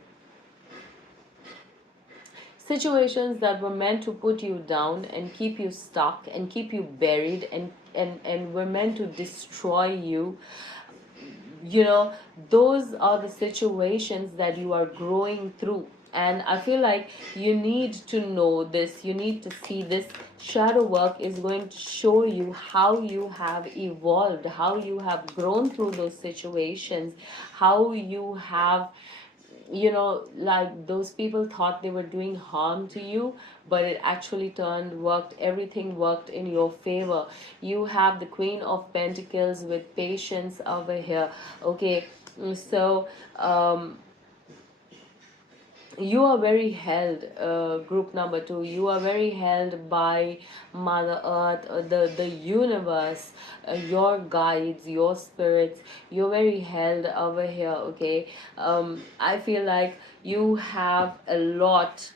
Situations that were meant to put you down and keep you stuck and keep you buried, and were meant to destroy you, you know those are the situations that you are growing through. And I feel like you need to know this, you need to see this. Shadow work is going to show you how you have evolved, how you have grown through those situations, how you have, like those people thought they were doing harm to you, but it actually worked, everything worked in your favor. You have the Queen of Pentacles with patience over here. Okay, so you are very held, group number two, you are very held by Mother Earth, the universe, your guides, your spirits. You're very held over here. Okay, I feel like you have a lot,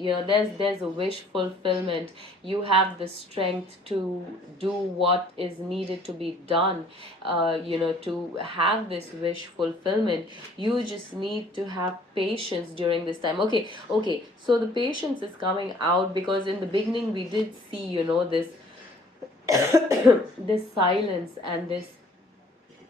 there's a wish fulfillment. You have the strength to do what is needed to be done, to have this wish fulfillment. You just need to have patience during this time. Okay, so the patience is coming out because in the beginning we did see, this this silence and this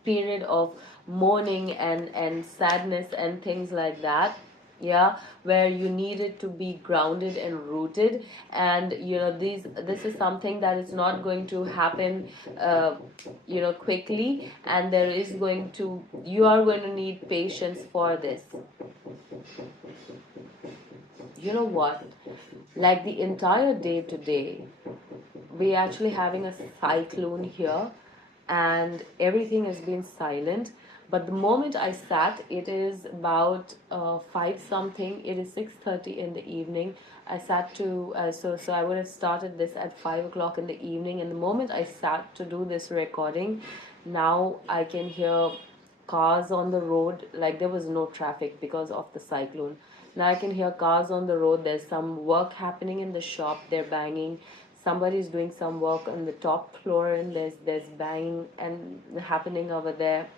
period of mourning and sadness and things like that. Yeah, where you needed to be grounded and rooted. And this is something that is not going to happen quickly, and there is going to, you are going to need patience for this. You know what, like the entire day today, we actually having a cyclone here, and everything has been silent. But the moment I sat, it is about 5 something, it is 6:30 in the evening. I sat to so I would have started this at 5 o'clock in the evening, and the moment I sat to do this recording, now I can hear cars on the road. Like there was no traffic because of the cyclone. Now I can hear cars on the road. There's some work happening in the shop, they're banging. Somebody's doing some work on the top floor, and there's banging and happening over there.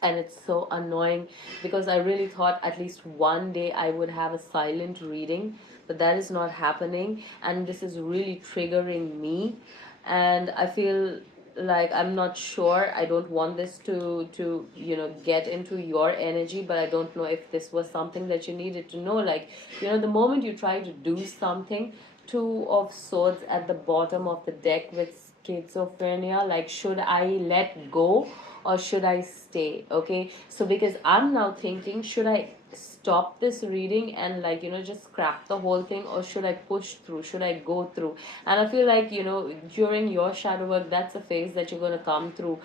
And it's so annoying because I really thought at least one day I would have a silent reading, but that is not happening, and this is really triggering me. And I feel like I'm not sure, I don't want this to get into your energy, but I don't know if this was something that you needed to know. Like, the moment you try to do something, two of swords at the bottom of the deck with schizophrenia, like, should I let go or should I stay? Okay, so because I'm now thinking, should I stop this reading and, like, just scrap the whole thing, or should I push through, should I go through? And I feel like, during your shadow work, that's a phase that you're going to come through,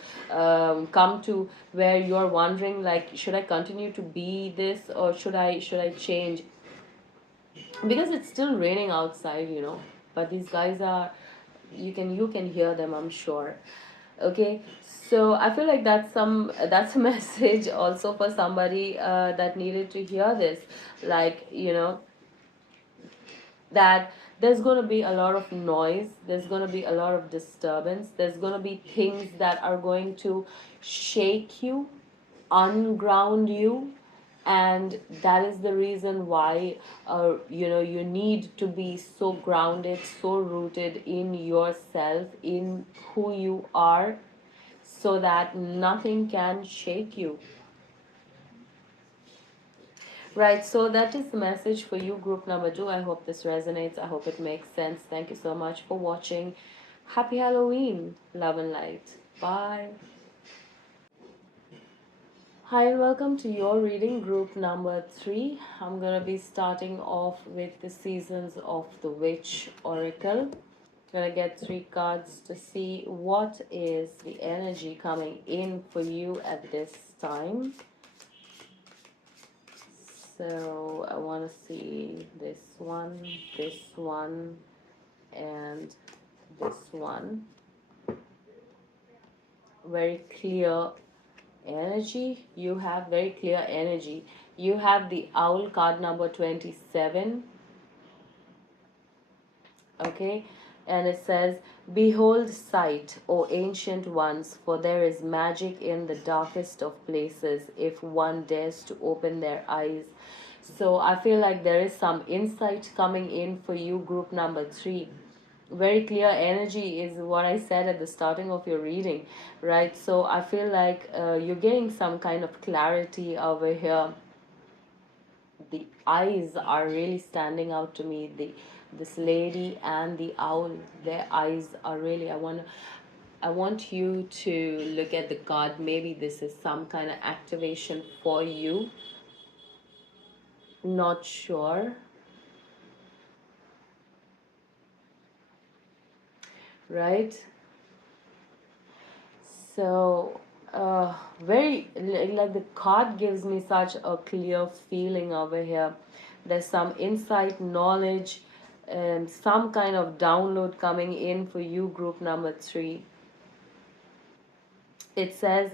come to, where you're wondering, like, should I continue to be this, or should I change? Because it's still raining outside, but these guys are, you can hear them, I'm sure. Okay, so I feel like that's a message also for somebody that needed to hear this. Like, that there's going to be a lot of noise, there's going to be a lot of disturbance, there's going to be things that are going to shake you, unground you. And that is the reason why you need to be so grounded, so rooted in yourself, in who you are, so that nothing can shake you. Right, so that is the message for you, group number two. I hope this resonates. I hope it makes sense. Thank you so much for watching. Happy Halloween, love and light. Bye. Hi and welcome to your reading group number 3. I'm gonna be starting off with the Seasons of the Witch Oracle. Gonna get 3 cards to see what is the energy coming in for you at this time. So I want to see this one, and this one. Very clear energy. You have very clear energy. You have the Owl card number 27. Okay, and it says, behold sight, O ancient ones, for there is magic in the darkest of places if one dares to open their eyes. So I feel like there is some insight coming in for you, group number 3. Very clear energy is what I said at the starting of your reading, right? So I feel like you're getting some kind of clarity over here. The eyes are really standing out to me. This lady and the owl, their eyes are really, I want you to look at the card. Maybe this is some kind of activation for you. Not sure. Right? So very like the card gives me such a clear feeling over here. There's some insight, knowledge, and some kind of download coming in for you, group number 3. It says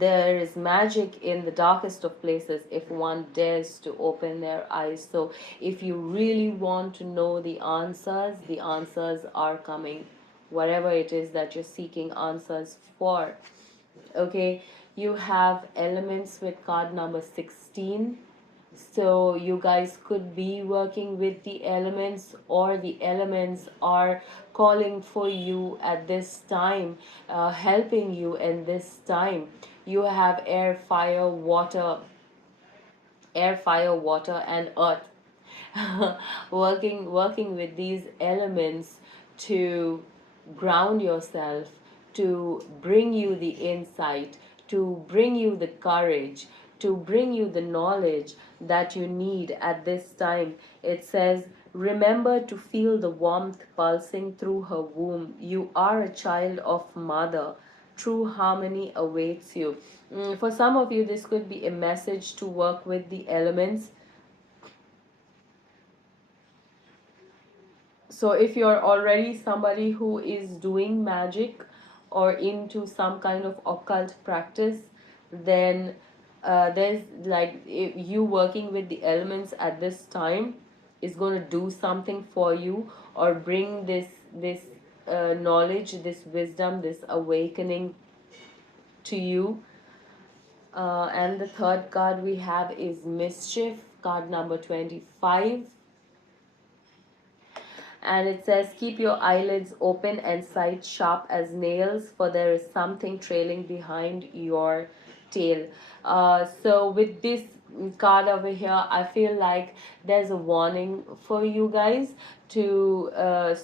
there is magic in the darkest of places if one dares to open their eyes. So if you really want to know the answers are coming, whatever it is that you're seeking answers for. Okay, you have elements with card number 16. So you guys could be working with the elements, or the elements are calling for you at this time, helping you in this time. You have air, fire, water, and earth. working with these elements to ground yourself, to bring you the insight, to bring you the courage, to bring you the knowledge that you need at this time. It says, remember to feel the warmth pulsing through her womb. You are a child of mother. True harmony awaits you. For some of you, this could be a message to work with the elements. So if you're already somebody who is doing magic or into some kind of occult practice, then there's like you working with the elements at this time is going to do something for you, or bring this knowledge, this wisdom, this awakening to you. And the third card we have is mischief, card number 25. And it says, keep your eyelids open and sight sharp as nails, for there is something trailing behind your tail. So with this card over here, I feel like there's a warning for you guys to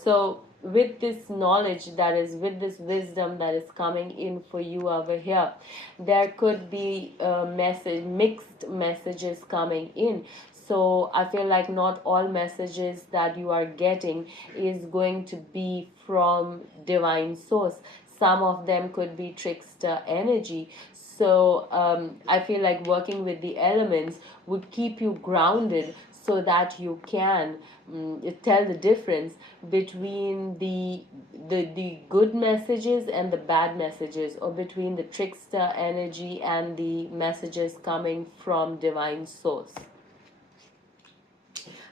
so with this knowledge, that is with this wisdom that is coming in for you over here, there could be mixed messages coming in. So I feel like not all messages that you are getting is going to be from divine source. Some of them could be trickster energy. So I feel like working with the elements would keep you grounded, so that you can tell the difference between the good messages and the bad messages, or between the trickster energy and the messages coming from divine source.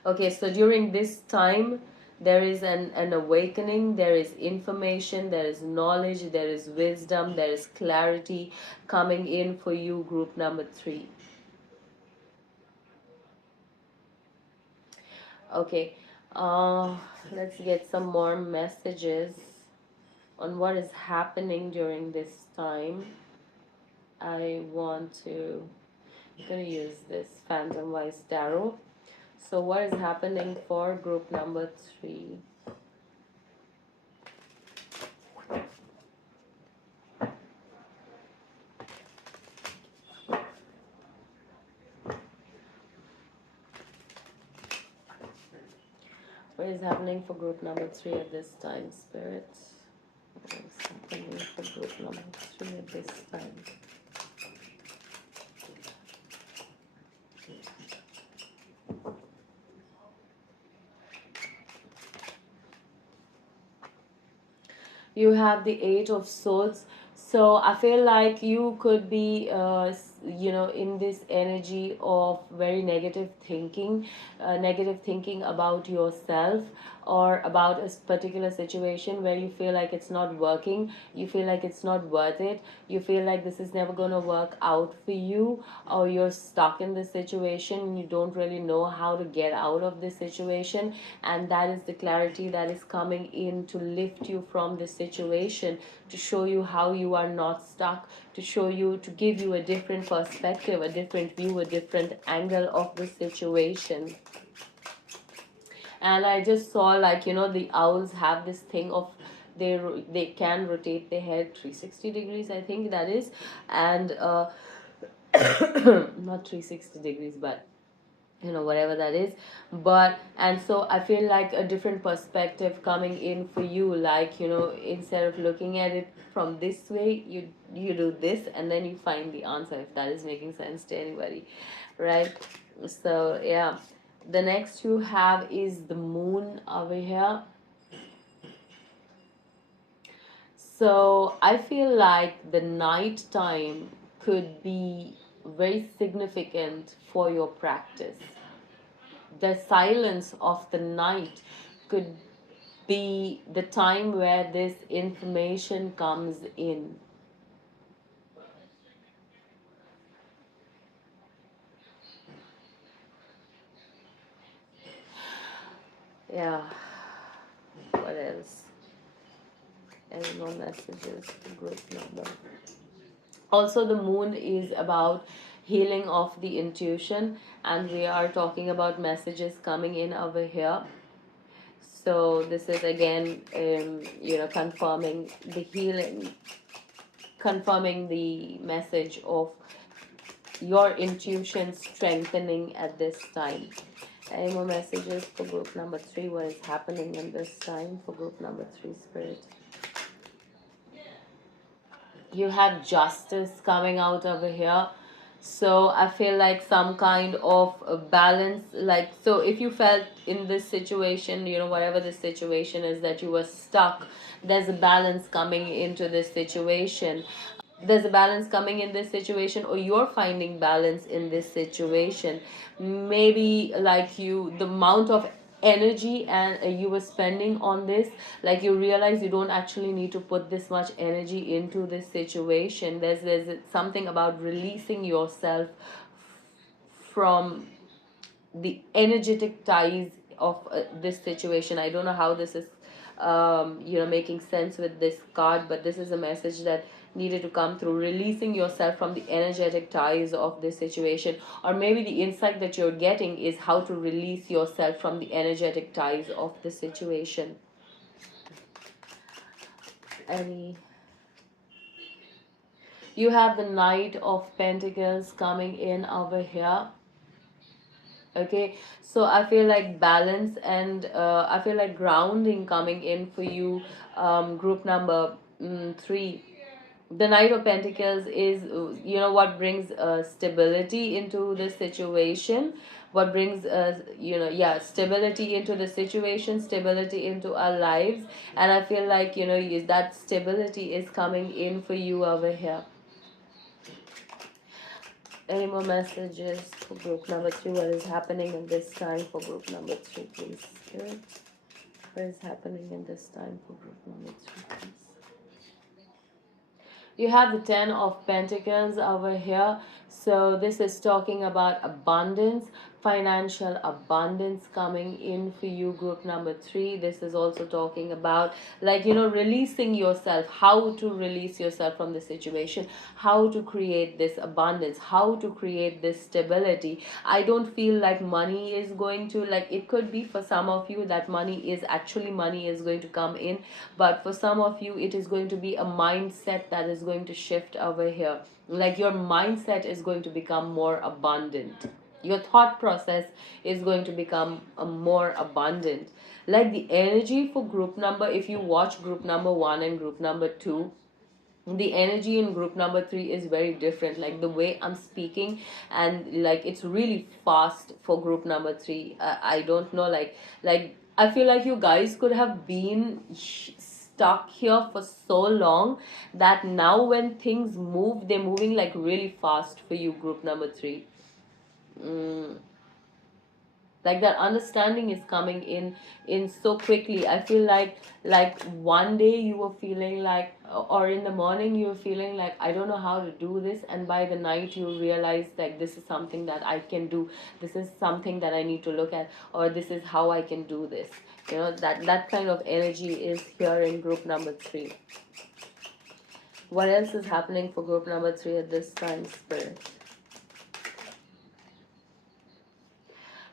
Okay, so during this time, there is an awakening, there is information, there is knowledge, there is wisdom, there is clarity coming in for you, group number 3. Okay, let's get some more messages on what is happening during this time. I'm gonna use this Phantom Wise Tarot. So what is happening for group number 3? What is happening for group number 3 at this time, Spirit? What is happening for group number 3 at this time? You have the Eight of Swords. So I feel like you could be in this energy of very negative thinking about yourself, or about a particular situation where you feel like it's not working, you feel like it's not worth it, you feel like this is never going to work out for you, or you're stuck in this situation and you don't really know how to get out of this situation. And that is the clarity that is coming in to lift you from this situation, to show you how you are not stuck, to show you, to give you a different perspective, a different view, a different angle of the situation. And I just saw, like, the owls have this thing of, they can rotate their head 360 degrees, I think that is. And not 360 degrees, but whatever that is. But, and so I feel like a different perspective coming in for you, like, instead of looking at it from this way, you do this, and then you find the answer, if that is making sense to anybody, right? So yeah, the next you have is the moon over here. So I feel like the night time could be very significant for your practice. The silence of the night could be the time where this information comes in. Yeah. What else? Any more messages to group number? Also, the moon is about healing of the intuition, and we are talking about messages coming in over here. So this is again, confirming the healing, confirming the message of your intuition strengthening at this time. Any more messages for group number 3? What is happening in this time for group number 3, Spirit? You have justice coming out over here. So I feel like some kind of a balance, like, so if you felt in this situation, whatever the situation is, that you were stuck, there's a balance coming into this situation. There's a balance coming in this situation, or you're finding balance in this situation. Maybe like the amount of energy and you were spending on this, like, you realize you don't actually need to put this much energy into this situation. There's something about releasing yourself from the energetic ties of this situation. I don't know how this is making sense with this card, but this is a message that needed to come through, releasing yourself from the energetic ties of this situation. Or maybe the insight that you're getting is how to release yourself from the energetic ties of the situation. Any, you have the Knight of Pentacles coming in over here. Okay, so I feel like balance, and I feel like grounding coming in for you, group number 3. The Knight of Pentacles is, what brings stability into the situation, what brings stability into the situation, stability into our lives. And I feel like, that stability is coming in for you over here. Any more messages for group number 3? What is happening in this time for group number 3, please, Spirit? What is happening in this time for group number 3, please? You have the Ten of Pentacles over here. So this is talking about abundance, financial abundance coming in for you, group number 3. This is also talking about, like, releasing yourself, how to release yourself from the situation, how to create this abundance, how to create this stability. I don't feel like money is going to, like, it could be for some of you that money is going to come in, but for some of you it is going to be a mindset that is going to shift over here. Like, your mindset is going to become more abundant. Your thought process is going to become more abundant. Like the energy for group number, if you watch group number 1 and group number 2, the energy in group number 3 is very different. Like the way I'm speaking, and like it's really fast for group number 3. I don't know, like I feel like you guys could have been stuck here for so long that now when things move, they're moving like really fast for you, group number 3. mm, like that understanding is coming in so quickly. I feel like one day you were feeling like, or in the morning you were feeling like, I don't know how to do this, and by the night you realize like, this is something that I can do, this is something that I need to look at, or this is how I can do this. That kind of energy is here in group number 3. What else is happening for group number 3 at this time, Spirit?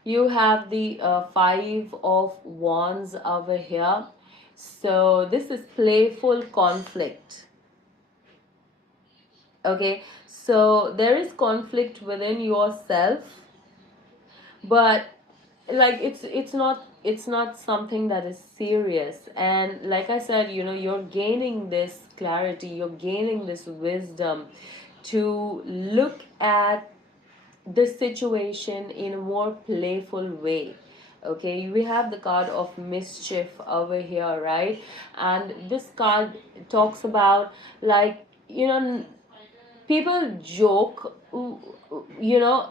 You have the 5 of Wands over here. So this is playful conflict. Okay, so there is conflict within yourself, but like it's not something that is serious. And like I said, you're gaining this clarity, you're gaining this wisdom to look at the situation in a more playful way. Okay, we have the card of mischief over here, right? And this card talks about, like, people joke, you know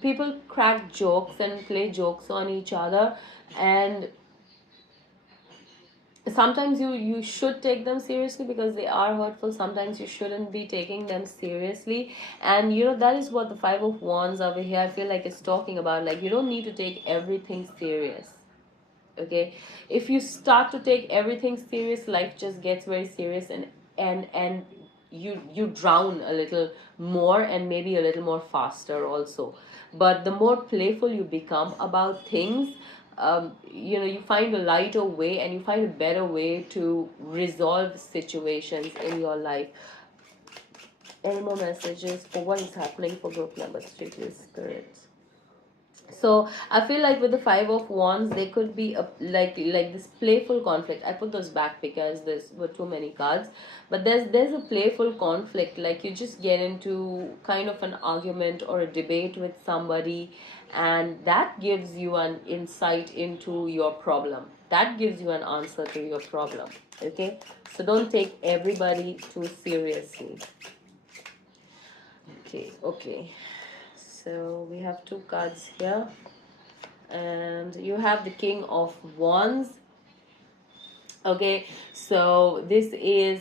people crack jokes and play jokes on each other, and sometimes you should take them seriously because they are hurtful. Sometimes you shouldn't be taking them seriously. And that is what the 5 of Wands over here, I feel like, is talking about. Like, you don't need to take everything serious. Okay, if you start to take everything serious, life just gets very serious, and you drown a little more, and maybe a little more faster also. But the more playful you become about things, you find a lighter way, and you find a better way to resolve situations in your life. Any more messages for what is happening for group number 3, please, Spirit? So I feel like with the 5 of Wands, there could be a like this playful conflict. I put those back because there's were too many cards, but there's a playful conflict. Like, you just get into kind of an argument or a debate with somebody, and that gives you an insight into your problem. That gives you an answer to your problem. Okay, so don't take everybody too seriously. Okay. So we have 2 cards here, and you have the King of Wands. Okay, so this is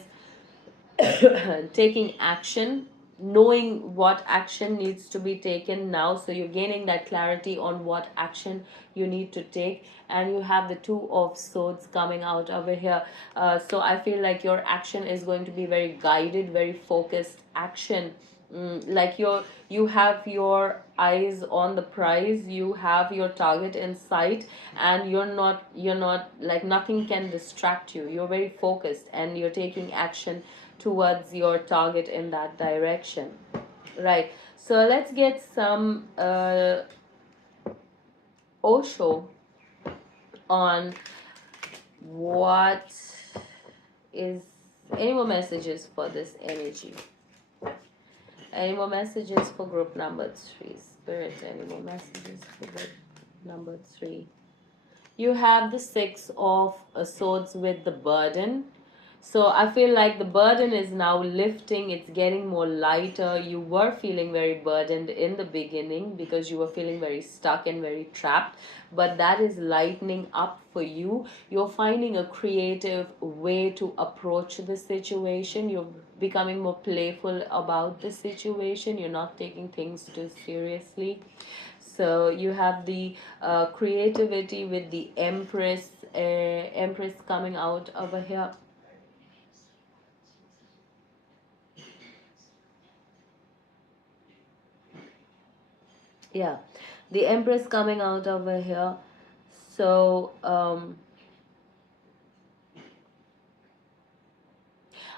taking action, knowing what action needs to be taken now. So you're gaining that clarity on what action you need to take. And you have the 2 of Swords coming out over here. So I feel like your action is going to be very guided, very focused action. Like you have your eyes on the prize, you have your target in sight, and you're not like, nothing can distract you. You're very focused, and you're taking action towards your target in that direction, right? So let's get some Osho on what is, any more messages for this energy. Any more messages for group number 3, Spirit? Any more messages for group number 3? You have the 6 of Swords with the burden. So I feel like the burden is now lifting, it's getting more lighter. You were feeling very burdened in the beginning because you were feeling very stuck and very trapped, but that is lightening up for you. You're finding a creative way to approach the situation. You're becoming more playful about the situation. You're not taking things too seriously. So you have the creativity with the Empress coming out over here. Yeah, the Empress coming out over here. So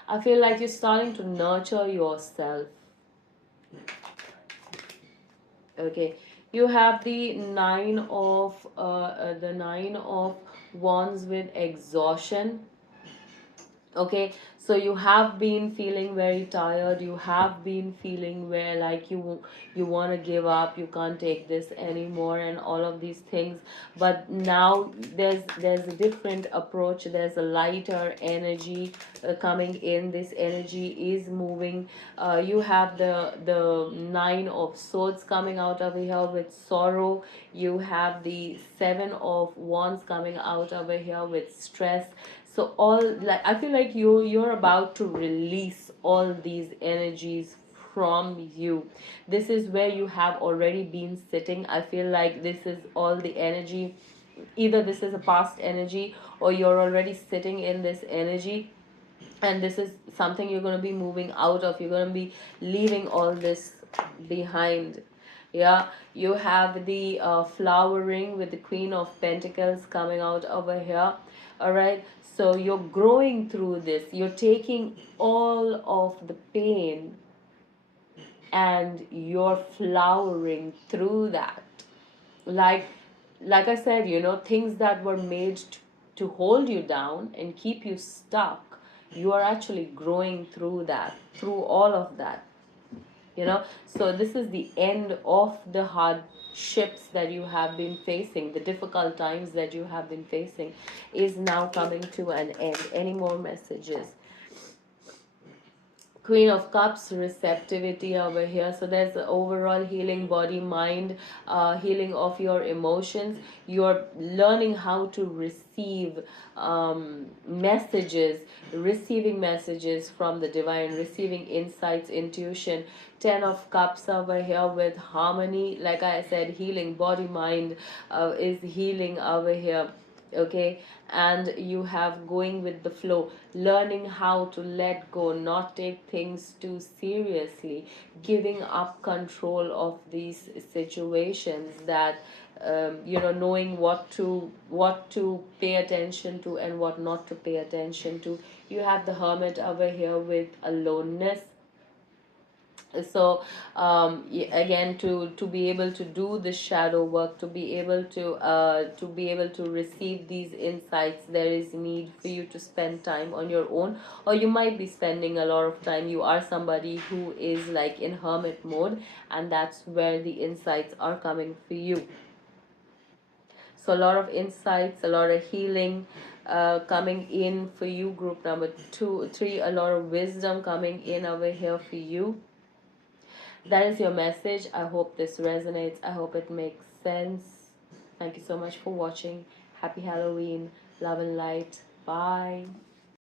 I feel like you're starting to nurture yourself. Okay, You have the nine of wands with exhaustion. Okay, so you have been feeling very tired, you have been feeling where like you want to give up, you can't take this anymore and all of these things. But now there's a different approach, there's a lighter energy coming in. This energy is moving. You have the nine of swords coming out over here with sorrow. You have the seven of wands coming out over here with stress. So all, like, I feel like you're about to release all these energies from you. This is where you have already been sitting. I feel like this is all the energy. Either this is a past energy, or you're already sitting in this energy, and this is something you're going to be moving out of. You're going to be leaving all this behind. Yeah, you have the flowering with the queen of pentacles coming out over here. All right, so you're growing through this, you're taking all of the pain and you're flowering through that. like like I said, things that were made to hold you down and keep you stuck, you are actually growing through that, through all of that. So this is the end of the hardships that you have been facing, the difficult times that you have been facing is now coming to an end. Any more messages? Queen of Cups, receptivity over here. So there's the overall healing, body, mind, healing of your emotions. You're learning how to receive messages, receiving messages from the divine, receiving insights, intuition. Ten of Cups over here with harmony. Like I said, healing, body, mind is healing over here. Okay, and you have going with the flow, learning how to let go, not take things too seriously, giving up control of these situations, that knowing what to pay attention to and what not to pay attention to. You have the hermit over here with aloneness. So again, to be able to do the shadow work, to be able to receive these insights, there is need for you to spend time on your own, or you might be spending a lot of time. You are somebody who is like in hermit mode, and that's where the insights are coming for you. So a lot of insights, a lot of healing coming in for you, group number 3. A lot of wisdom coming in over here for you. That is your message. I hope this resonates. I hope it makes sense. Thank you so much for watching. Happy Halloween. Love and light. Bye.